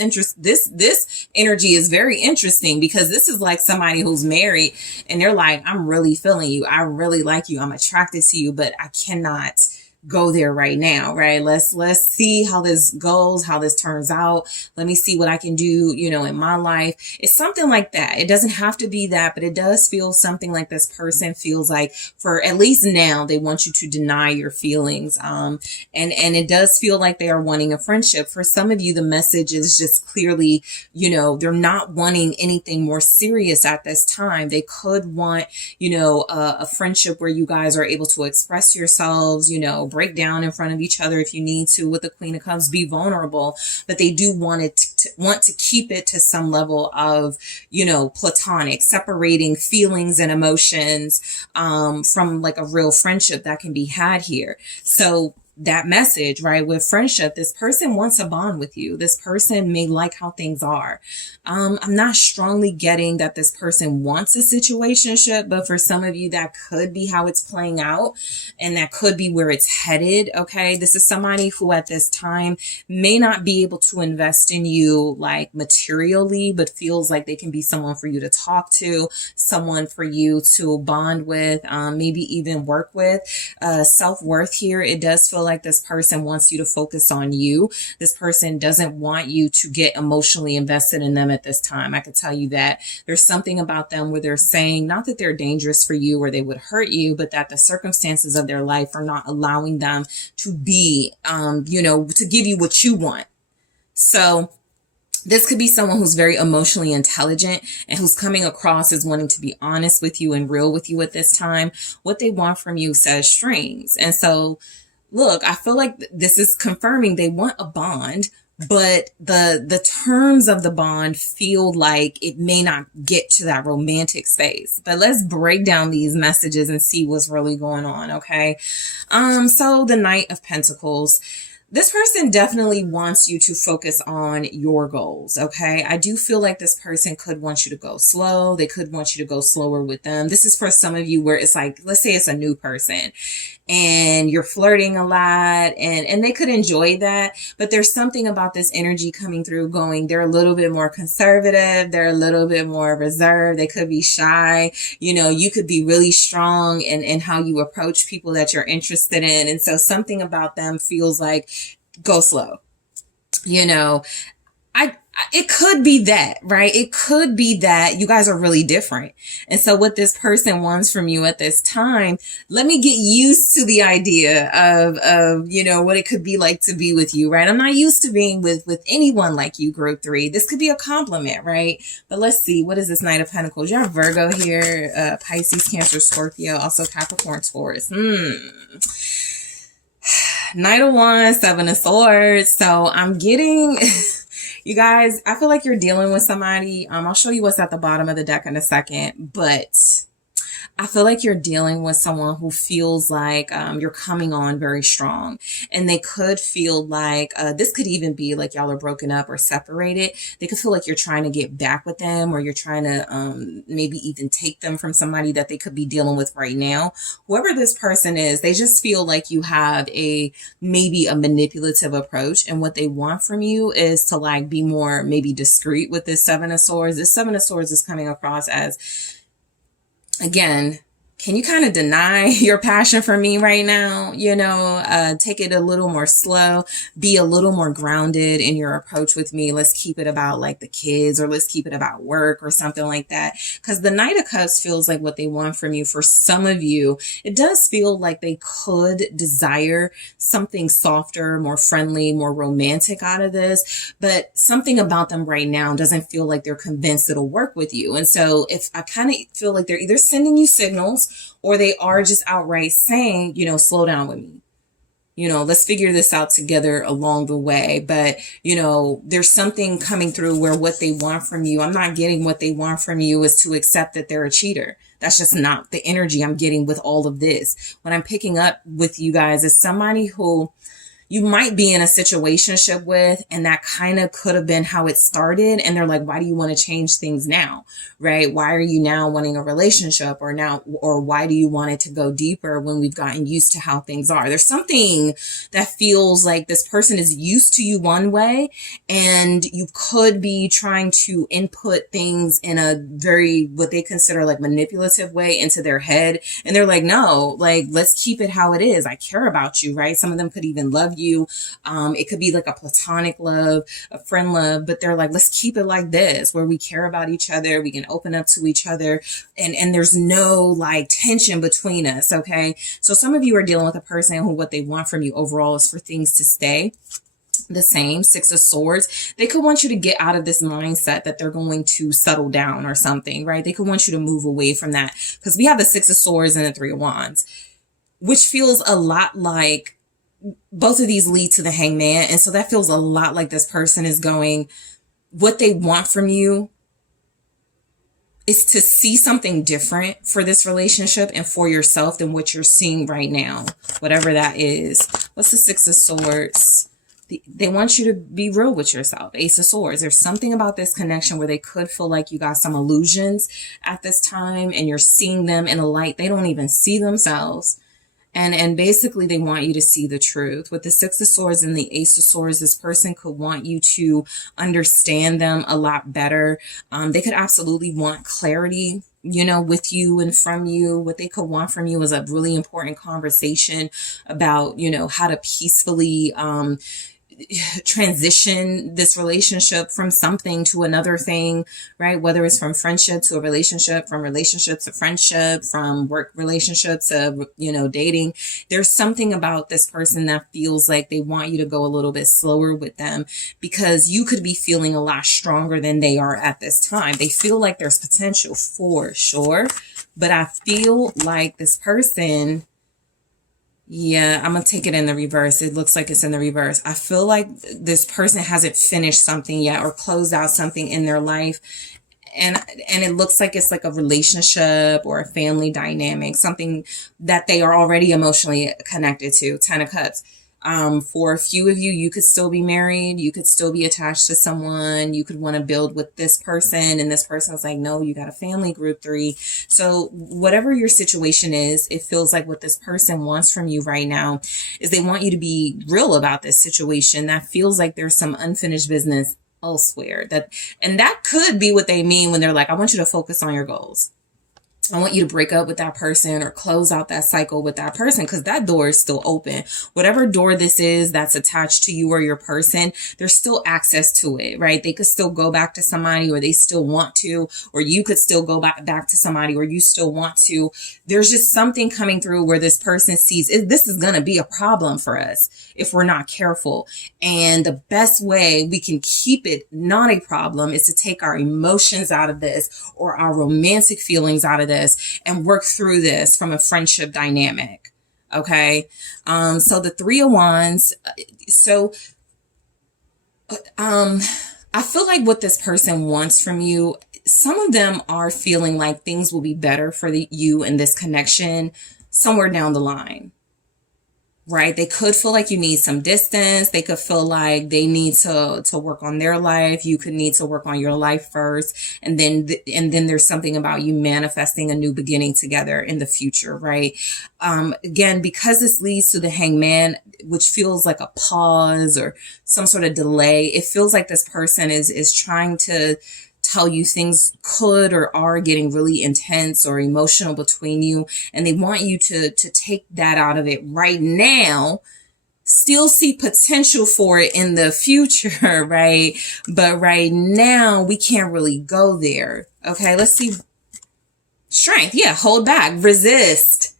energy is very interesting because this is like somebody who's married and they're like, I'm really feeling you. I really like you. I'm attracted to you, but I cannot go there right now, right? Let's see how this goes, how this turns out. Let me see what I can do, you know, in my life. It's something like that. It doesn't have to be that, but it does feel something like this person feels like for at least now, they want you to deny your feelings. And it does feel like they are wanting a friendship. For some of you, the message is just clearly, you know, they're not wanting anything more serious at this time. They could want, you know, a friendship where you guys are able to express yourselves, you know, break down in front of each other if you need to with the Queen of Cups, be vulnerable, but they do want to keep it to some level of, you know, platonic, separating feelings and emotions from like a real friendship that can be had here. So that message, right? With friendship, this person wants a bond with you. This person may like how things are. I'm not strongly getting that this person wants a situationship, but for some of you, that could be how it's playing out, and that could be where it's headed. Okay. This is somebody who at this time may not be able to invest in you like materially, but feels like they can be someone for you to talk to, someone for you to bond with, maybe even work with. Self-worth here, it does feel like this person wants you to focus on you. This person doesn't want you to get emotionally invested in them at this time. I could tell you that there's something about them where they're saying not that they're dangerous for you or they would hurt you, but that the circumstances of their life are not allowing them to be, to give you what you want. So this could be someone who's very emotionally intelligent and who's coming across as wanting to be honest with you and real with you at this time. What they want from you says strings. And so, look, I feel like this is confirming they want a bond, but the terms of the bond feel like it may not get to that romantic space. But let's break down these messages and see what's really going on, okay? So the Knight of Pentacles. This person definitely wants you to focus on your goals, okay? I do feel like this person could want you to go slow. They could want you to go slower with them. This is for some of you where it's like, let's say it's a new person and you're flirting a lot and they could enjoy that, but there's something about this energy coming through going, they're a little bit more conservative. They're a little bit more reserved. They could be shy. You could be really strong in how you approach people that you're interested in. And so something about them feels like, go slow. It could be that, right? It could be that you guys are really different. And so what this person wants from you at this time, let me get used to the idea of what it could be like to be with you, right? I'm not used to being with anyone like you, group 3. This could be a compliment, right? But let's see. What is this Knight of Pentacles? You have Virgo here, Pisces, Cancer, Scorpio, also Capricorn, Taurus. Knight of Wands, Seven of Swords. So I'm getting... You guys, I feel like you're dealing with somebody. I'll show you what's at the bottom of the deck in a second, but I feel like you're dealing with someone who feels like you're coming on very strong, and they could feel like this could even be like y'all are broken up or separated. They could feel like you're trying to get back with them, or you're trying to maybe even take them from somebody that they could be dealing with right now. Whoever this person is, they just feel like you have maybe a manipulative approach, and what they want from you is to like be more maybe discreet with this Seven of Swords. This Seven of Swords is coming across as, again, can you kind of deny your passion for me right now? Take it a little more slow, be a little more grounded in your approach with me. Let's keep it about like the kids, or let's keep it about work or something like that. Because the Knight of Cups feels like what they want from you. For some of you, it does feel like they could desire something softer, more friendly, more romantic out of this, but something about them right now doesn't feel like they're convinced it'll work with you. And so if I kind of feel like they're either sending you signals, or they are just outright saying, slow down with me. Let's figure this out together along the way. But, there's something coming through where what they want from you, I'm not getting what they want from you is to accept that they're a cheater. That's just not the energy I'm getting with all of this. What I'm picking up with you guys is somebody who you might be in a situationship with, and that kind of could have been how it started. And they're like, why do you want to change things now? Right? Why are you now wanting a relationship, or why do you want it to go deeper when we've gotten used to how things are? There's something that feels like this person is used to you one way, and you could be trying to input things in a very, what they consider like manipulative way into their head. And they're like, no, like, let's keep it how it is. I care about you, right? Some of them could even love you. It could be like a platonic love, a friend love, but they're like, let's keep it like this, where we care about each other. We can open up to each other, and there's no like tension between us. Okay. So some of you are dealing with a person who what they want from you overall is for things to stay the same. Six of Swords. They could want you to get out of this mindset that they're going to settle down or something, right? They could want you to move away from that, because we have the Six of Swords and the Three of Wands, which feels a lot like both of these lead to the Hangman. And so that feels a lot like this person is going, what they want from you is to see something different for this relationship and for yourself than what you're seeing right now, whatever that is. What's the Six of Swords? They want you to be real with yourself. Ace of Swords. There's something about this connection where they could feel like you got some illusions at this time and you're seeing them in a light they don't even see themselves. And basically they want you to see the truth. With the Six of Swords and the Ace of Swords, this person could want you to understand them a lot better. They could absolutely want clarity, you know, with you and from you. What they could want from you is a really important conversation about, you know, how to peacefully, transition this relationship from something to another thing, right? Whether it's from friendship to a relationship, from relationship to friendship, from work relationship to, you know, dating. There's something about this person that feels like they want you to go a little bit slower with them because you could be feeling a lot stronger than they are at this time. They feel like there's potential for sure, but I feel like this person, yeah, I'm going to take it in the reverse. It looks like it's in the reverse. I feel like this person hasn't finished something yet or closed out something in their life. And it looks like it's like a relationship or a family dynamic, something that they are already emotionally connected to. 10 of Cups. For a few of you, you could still be married. You could still be attached to someone. You could want to build with this person. And this person's like, no, you got a family. Group 3. So whatever your situation is, it feels like what this person wants from you right now is they want you to be real about this situation. That feels like there's some unfinished business elsewhere. And that could be what they mean when they're like, I want you to focus on your goals. I want you to break up with that person or close out that cycle with that person because that door is still open. Whatever door this is that's attached to you or your person, there's still access to it, right? They could still go back to somebody or they still want to, or you could still go back to somebody or you still want to. There's just something coming through where this person sees this is going to be a problem for us if we're not careful. And the best way we can keep it not a problem is to take our emotions out of this or our romantic feelings out of this and work through this from a friendship dynamic. Okay. So the Three of Wands. So, I feel like what this person wants from you, some of them are feeling like things will be better for you in this connection somewhere down the line. Right? They could feel like you need some distance. They could feel like they need to work on their life. You could need to work on your life first. And then there's something about you manifesting a new beginning together in the future, right? Again, because this leads to the Hangman, which feels like a pause or some sort of delay. It feels like this person is trying to tell you things could or are getting really intense or emotional between you. And they want you to take that out of it right now, still see potential for it in the future, right? But right now we can't really go there. Okay, let's see. Strength. Yeah, hold back, resist.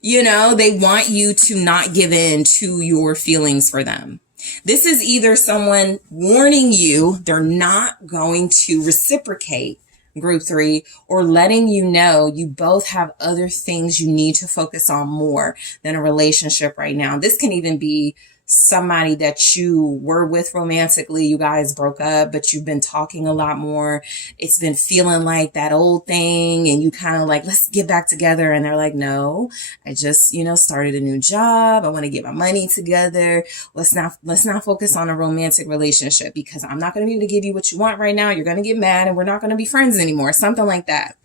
You know, they want you to not give in to your feelings for them. This is either someone warning you they're not going to reciprocate, Group 3, or letting you know you both have other things you need to focus on more than a relationship right now. This can even be somebody that you were with romantically. You guys broke up, but you've been talking a lot more. It's been feeling like that old thing and you kind of like, let's get back together. And they're like, no, I just, started a new job. I want to get my money together. Let's not focus on a romantic relationship because I'm not going to be able to give you what you want right now. You're going to get mad and we're not going to be friends anymore. Something like that.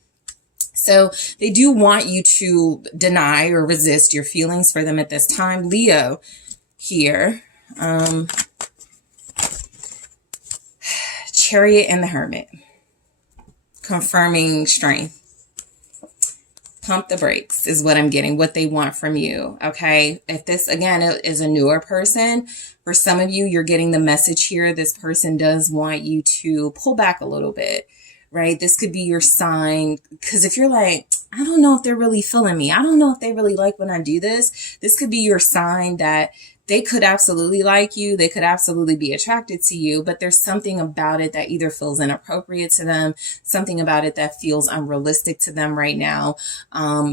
So they do want you to deny or resist your feelings for them at this time. Leo, here, Chariot and the Hermit, confirming strength. Pump the brakes is what I'm getting, what they want from you. Okay. If this, again, is a newer person, for some of you, you're getting the message here. This person does want you to pull back a little bit, right? This could be your sign. Because if you're like, I don't know if they're really feeling me. I don't know if they really like when I do this. This could be your sign that they could absolutely like you. They could absolutely be attracted to you, but there's something about it that either feels inappropriate to them, something about it that feels unrealistic to them right now,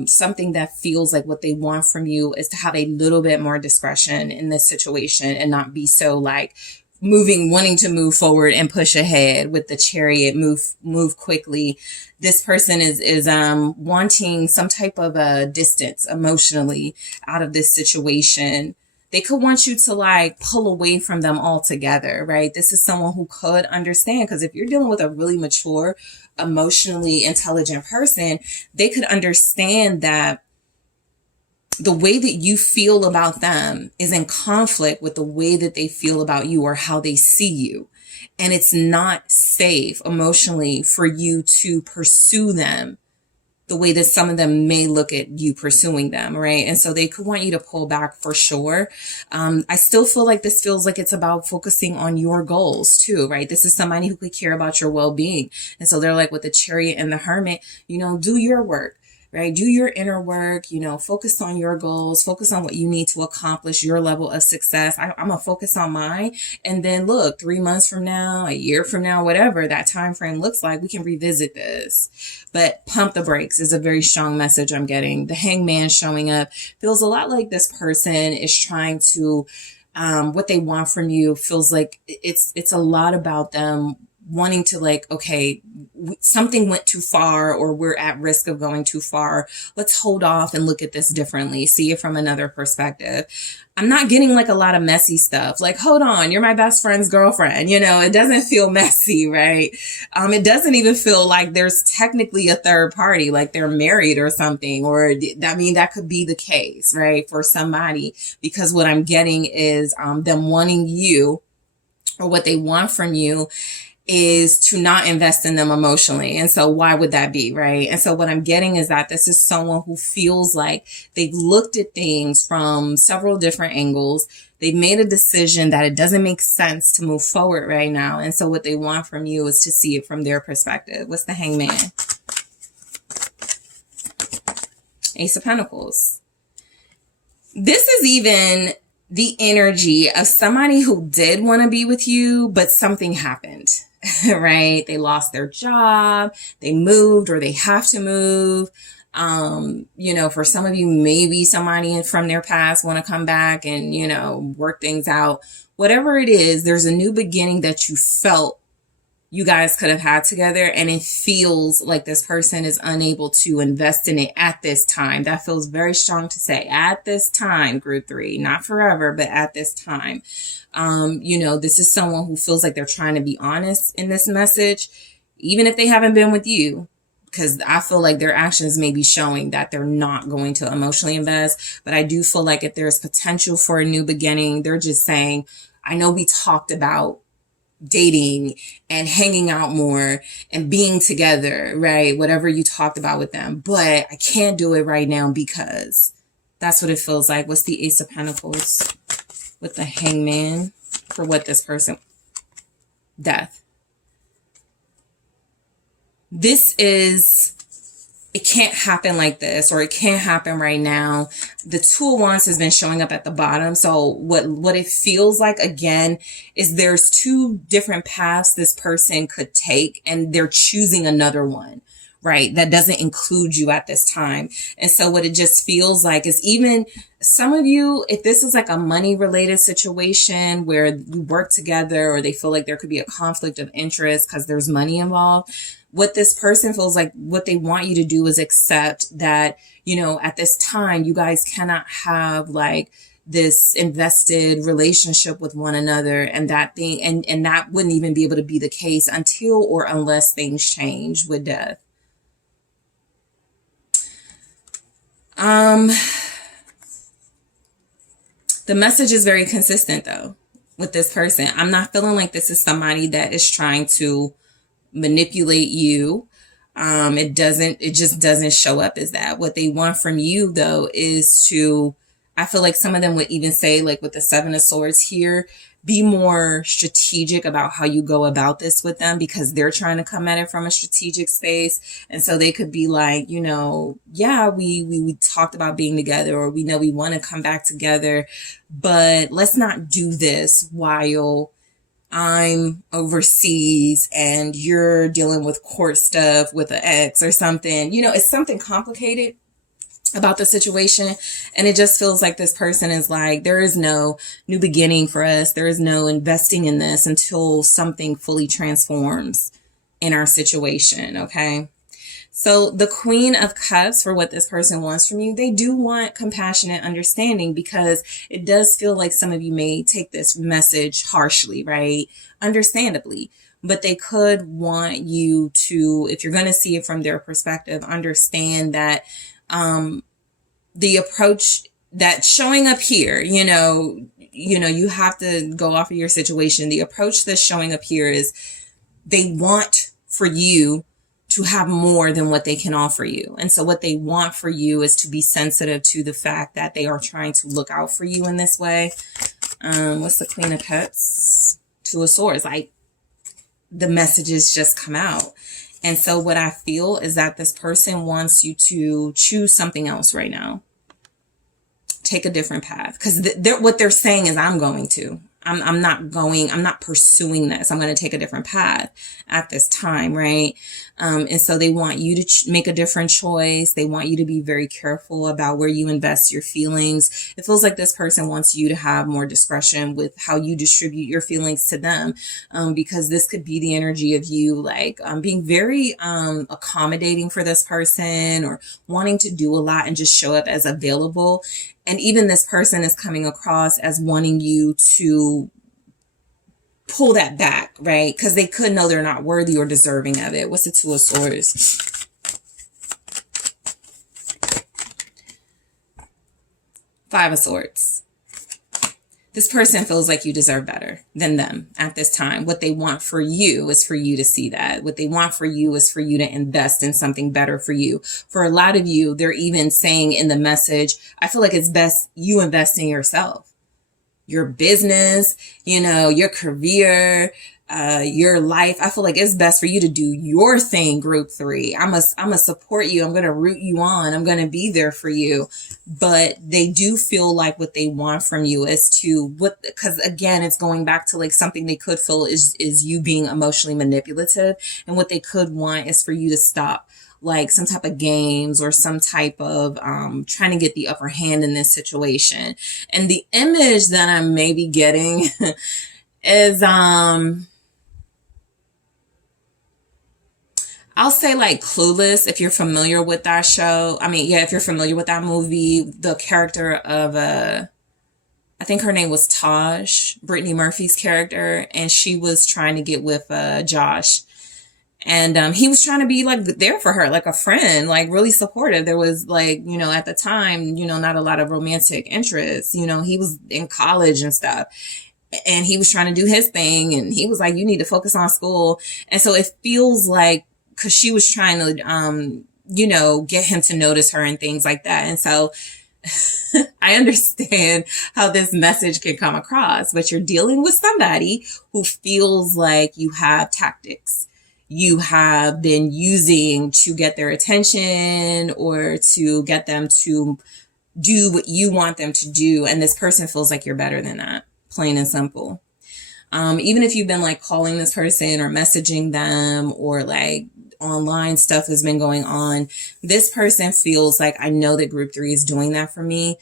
something that feels like what they want from you is to have a little bit more discretion in this situation and not be so like wanting to move forward and push ahead with the Chariot, move quickly. This person is wanting some type of a distance emotionally out of this situation. They could want you to like pull away from them altogether, right? This is someone who could understand, because if you're dealing with a really mature, emotionally intelligent person, they could understand that the way that you feel about them is in conflict with the way that they feel about you or how they see you. And it's not safe emotionally for you to pursue them the way that some of them may look at you pursuing them, right? And so they could want you to pull back for sure. I still feel like this feels like it's about focusing on your goals too, right? This is somebody who could care about your well-being. And so they're like with the Chariot and the Hermit, do your work. Right? Do your inner work, focus on your goals, focus on what you need to accomplish, your level of success. I'm going to focus on mine. And then look, 3 months from now, a year from now, whatever that time frame looks like, we can revisit this. But pump the brakes is a very strong message I'm getting. The Hangman showing up feels a lot like this person is trying to, what they want from you feels like it's a lot about them wanting to like, okay, something went too far or we're at risk of going too far. Let's hold off and look at this differently. See it from another perspective. I'm not getting like a lot of messy stuff. Like, hold on, you're my best friend's girlfriend. It doesn't feel messy, right? It doesn't even feel like there's technically a third party, like they're married or something. Or that could be the case, right? For somebody, because what I'm getting is them wanting you, or what they want from you is to not invest in them emotionally. And so why would that be, right? And so what I'm getting is that this is someone who feels like they've looked at things from several different angles. They've made a decision that it doesn't make sense to move forward right now. And so what they want from you is to see it from their perspective. What's the Hangman? Ace of Pentacles. This is even the energy of somebody who did want to be with you, but something happened. Right? They lost their job, they moved, or they have to move. For some of you, maybe somebody from their past want to come back and, work things out. Whatever it is, there's a new beginning that you felt you guys could have had together, and it feels like this person is unable to invest in it at this time. That feels very strong to say. At this time, group 3, not forever, but at this time. This is someone who feels like they're trying to be honest in this message, even if they haven't been with you, because I feel like their actions may be showing that they're not going to emotionally invest. But I do feel like if there's potential for a new beginning, they're just saying, I know we talked about dating and hanging out more and being together, right? Whatever you talked about with them, but I can't do it right now because that's what it feels like. What's the Ace of Pentacles with the Hangman for what this person? Death. It can't happen like this, or it can't happen right now. The Two of Wands has been showing up at the bottom. So what it feels like, again, is there's 2 different paths this person could take, and they're choosing another one, right? That doesn't include you at this time. And so what it just feels like is, even some of you, if this is like a money related situation where you work together, or they feel like there could be a conflict of interest because there's money involved, what this person feels like, what they want you to do is accept that, at this time, you guys cannot have like this invested relationship with one another, and that thing, and that wouldn't even be able to be the case until or unless things change with death. The message is very consistent though with this person. I'm not feeling like this is somebody that is trying to manipulate you. It just doesn't show up as that. What they want from you though is to, I feel like some of them would even say, like with the 7 of Swords here, be more strategic about how you go about this with them, because they're trying to come at it from a strategic space. And so they could be like, yeah, we talked about being together, or we know we want to come back together, but let's not do this while I'm overseas and you're dealing with court stuff with an ex or something. It's something complicated. about the situation. And it just feels like this person is like, there is no new beginning for us. There is no investing in this until something fully transforms in our situation. Okay. So the Queen of Cups, for what this person wants from you, they do want compassionate understanding, because it does feel like some of you may take this message harshly, right? Understandably. But they could want you to, if you're going to see it from their perspective, understand that the approach that showing up here, you have to go off of your situation. The approach that's showing up here is they want for you to have more than what they can offer you. And so what they want for you is to be sensitive to the fact that they are trying to look out for you in this way. What's the Queen of Cups? Two of Swords. Like, the messages just come out. And so what I feel is that this person wants you to choose something else right now. Take a different path. Because what they're saying is, I'm not pursuing this. I'm going to take a different path at this time, right? And so they want you to make a different choice. They want you to be very careful about where you invest your feelings. It feels like this person wants you to have more discretion with how you distribute your feelings to them, because this could be the energy of you like being very accommodating for this person, or wanting to do a lot and just show up as available. And even this person is coming across as wanting you to pull that back, right? Because they could know they're not worthy or deserving of it. What's the Two of Swords? Five of Swords. This person feels like you deserve better than them at this time. What they want for you is for you to see that. What they want for you is for you to invest in something better for you. For a lot of you, they're even saying in the message, I feel like it's best you invest in yourself, your business, your career, your life. I feel like it's best for you to do your thing, group 3. I'm gonna support you. I'm going to root you on. I'm going to be there for you. But they do feel like what they want from you is because again, it's going back to like something they could feel is you being emotionally manipulative. And what they could want is for you to stop like some type of games or some type of trying to get the upper hand in this situation. And the image that I'm maybe getting is I'll say like Clueless, if you're familiar with that show. If you're familiar with that movie, the character of I think her name was Taj, Brittany Murphy's character, and she was trying to get with Josh. And he was trying to be like there for her, like a friend, like really supportive. There was like, at the time, not a lot of romantic interest. He was in college and stuff. And he was trying to do his thing. And he was like, you need to focus on school. And so it feels like, because she was trying to, get him to notice her and things like that. And so I understand how this message can come across, but you're dealing with somebody who feels like you have tactics you have been using to get their attention or to get them to do what you want them to do. And this person feels like you're better than that, plain and simple. Even if you've been like calling this person or messaging them or like online stuff has been going on, this person feels like, I know that group 3 is doing that for me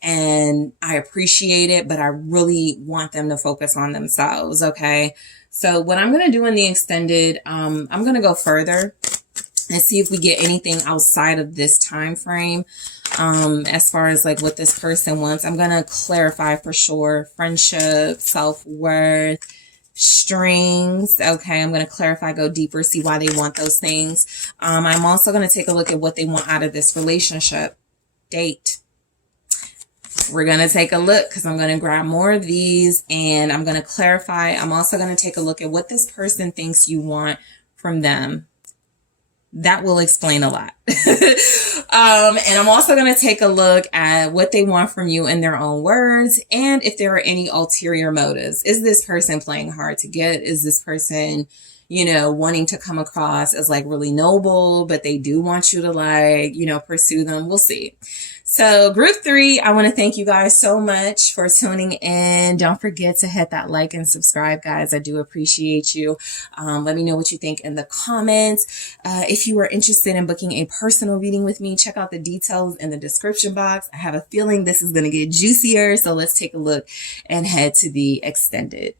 and I appreciate it, but I really want them to focus on themselves. Okay. So what I'm going to do in the extended, I'm going to go further and see if we get anything outside of this time frame. As far as like what this person wants, I'm going to clarify for sure. Friendship, self-worth, strings. Okay. I'm going to clarify, go deeper, see why they want those things. I'm also going to take a look at what they want out of this relationship. Date. We're going to take a look because I'm going to grab more of these and I'm going to clarify. I'm also going to take a look at what this person thinks you want from them. That will explain a lot. And I'm also going to take a look at what they want from you in their own words and if there are any ulterior motives. Is this person playing hard to get? Is this person, wanting to come across as like really noble, but they do want you to like, pursue them? We'll see. So group 3, I want to thank you guys so much for tuning in. Don't forget to hit that like and subscribe, guys. I do appreciate you. Let me know what you think in the comments. If you are interested in booking a personal reading with me, check out the details in the description box. I have a feeling this is going to get juicier. So let's take a look and head to the extended.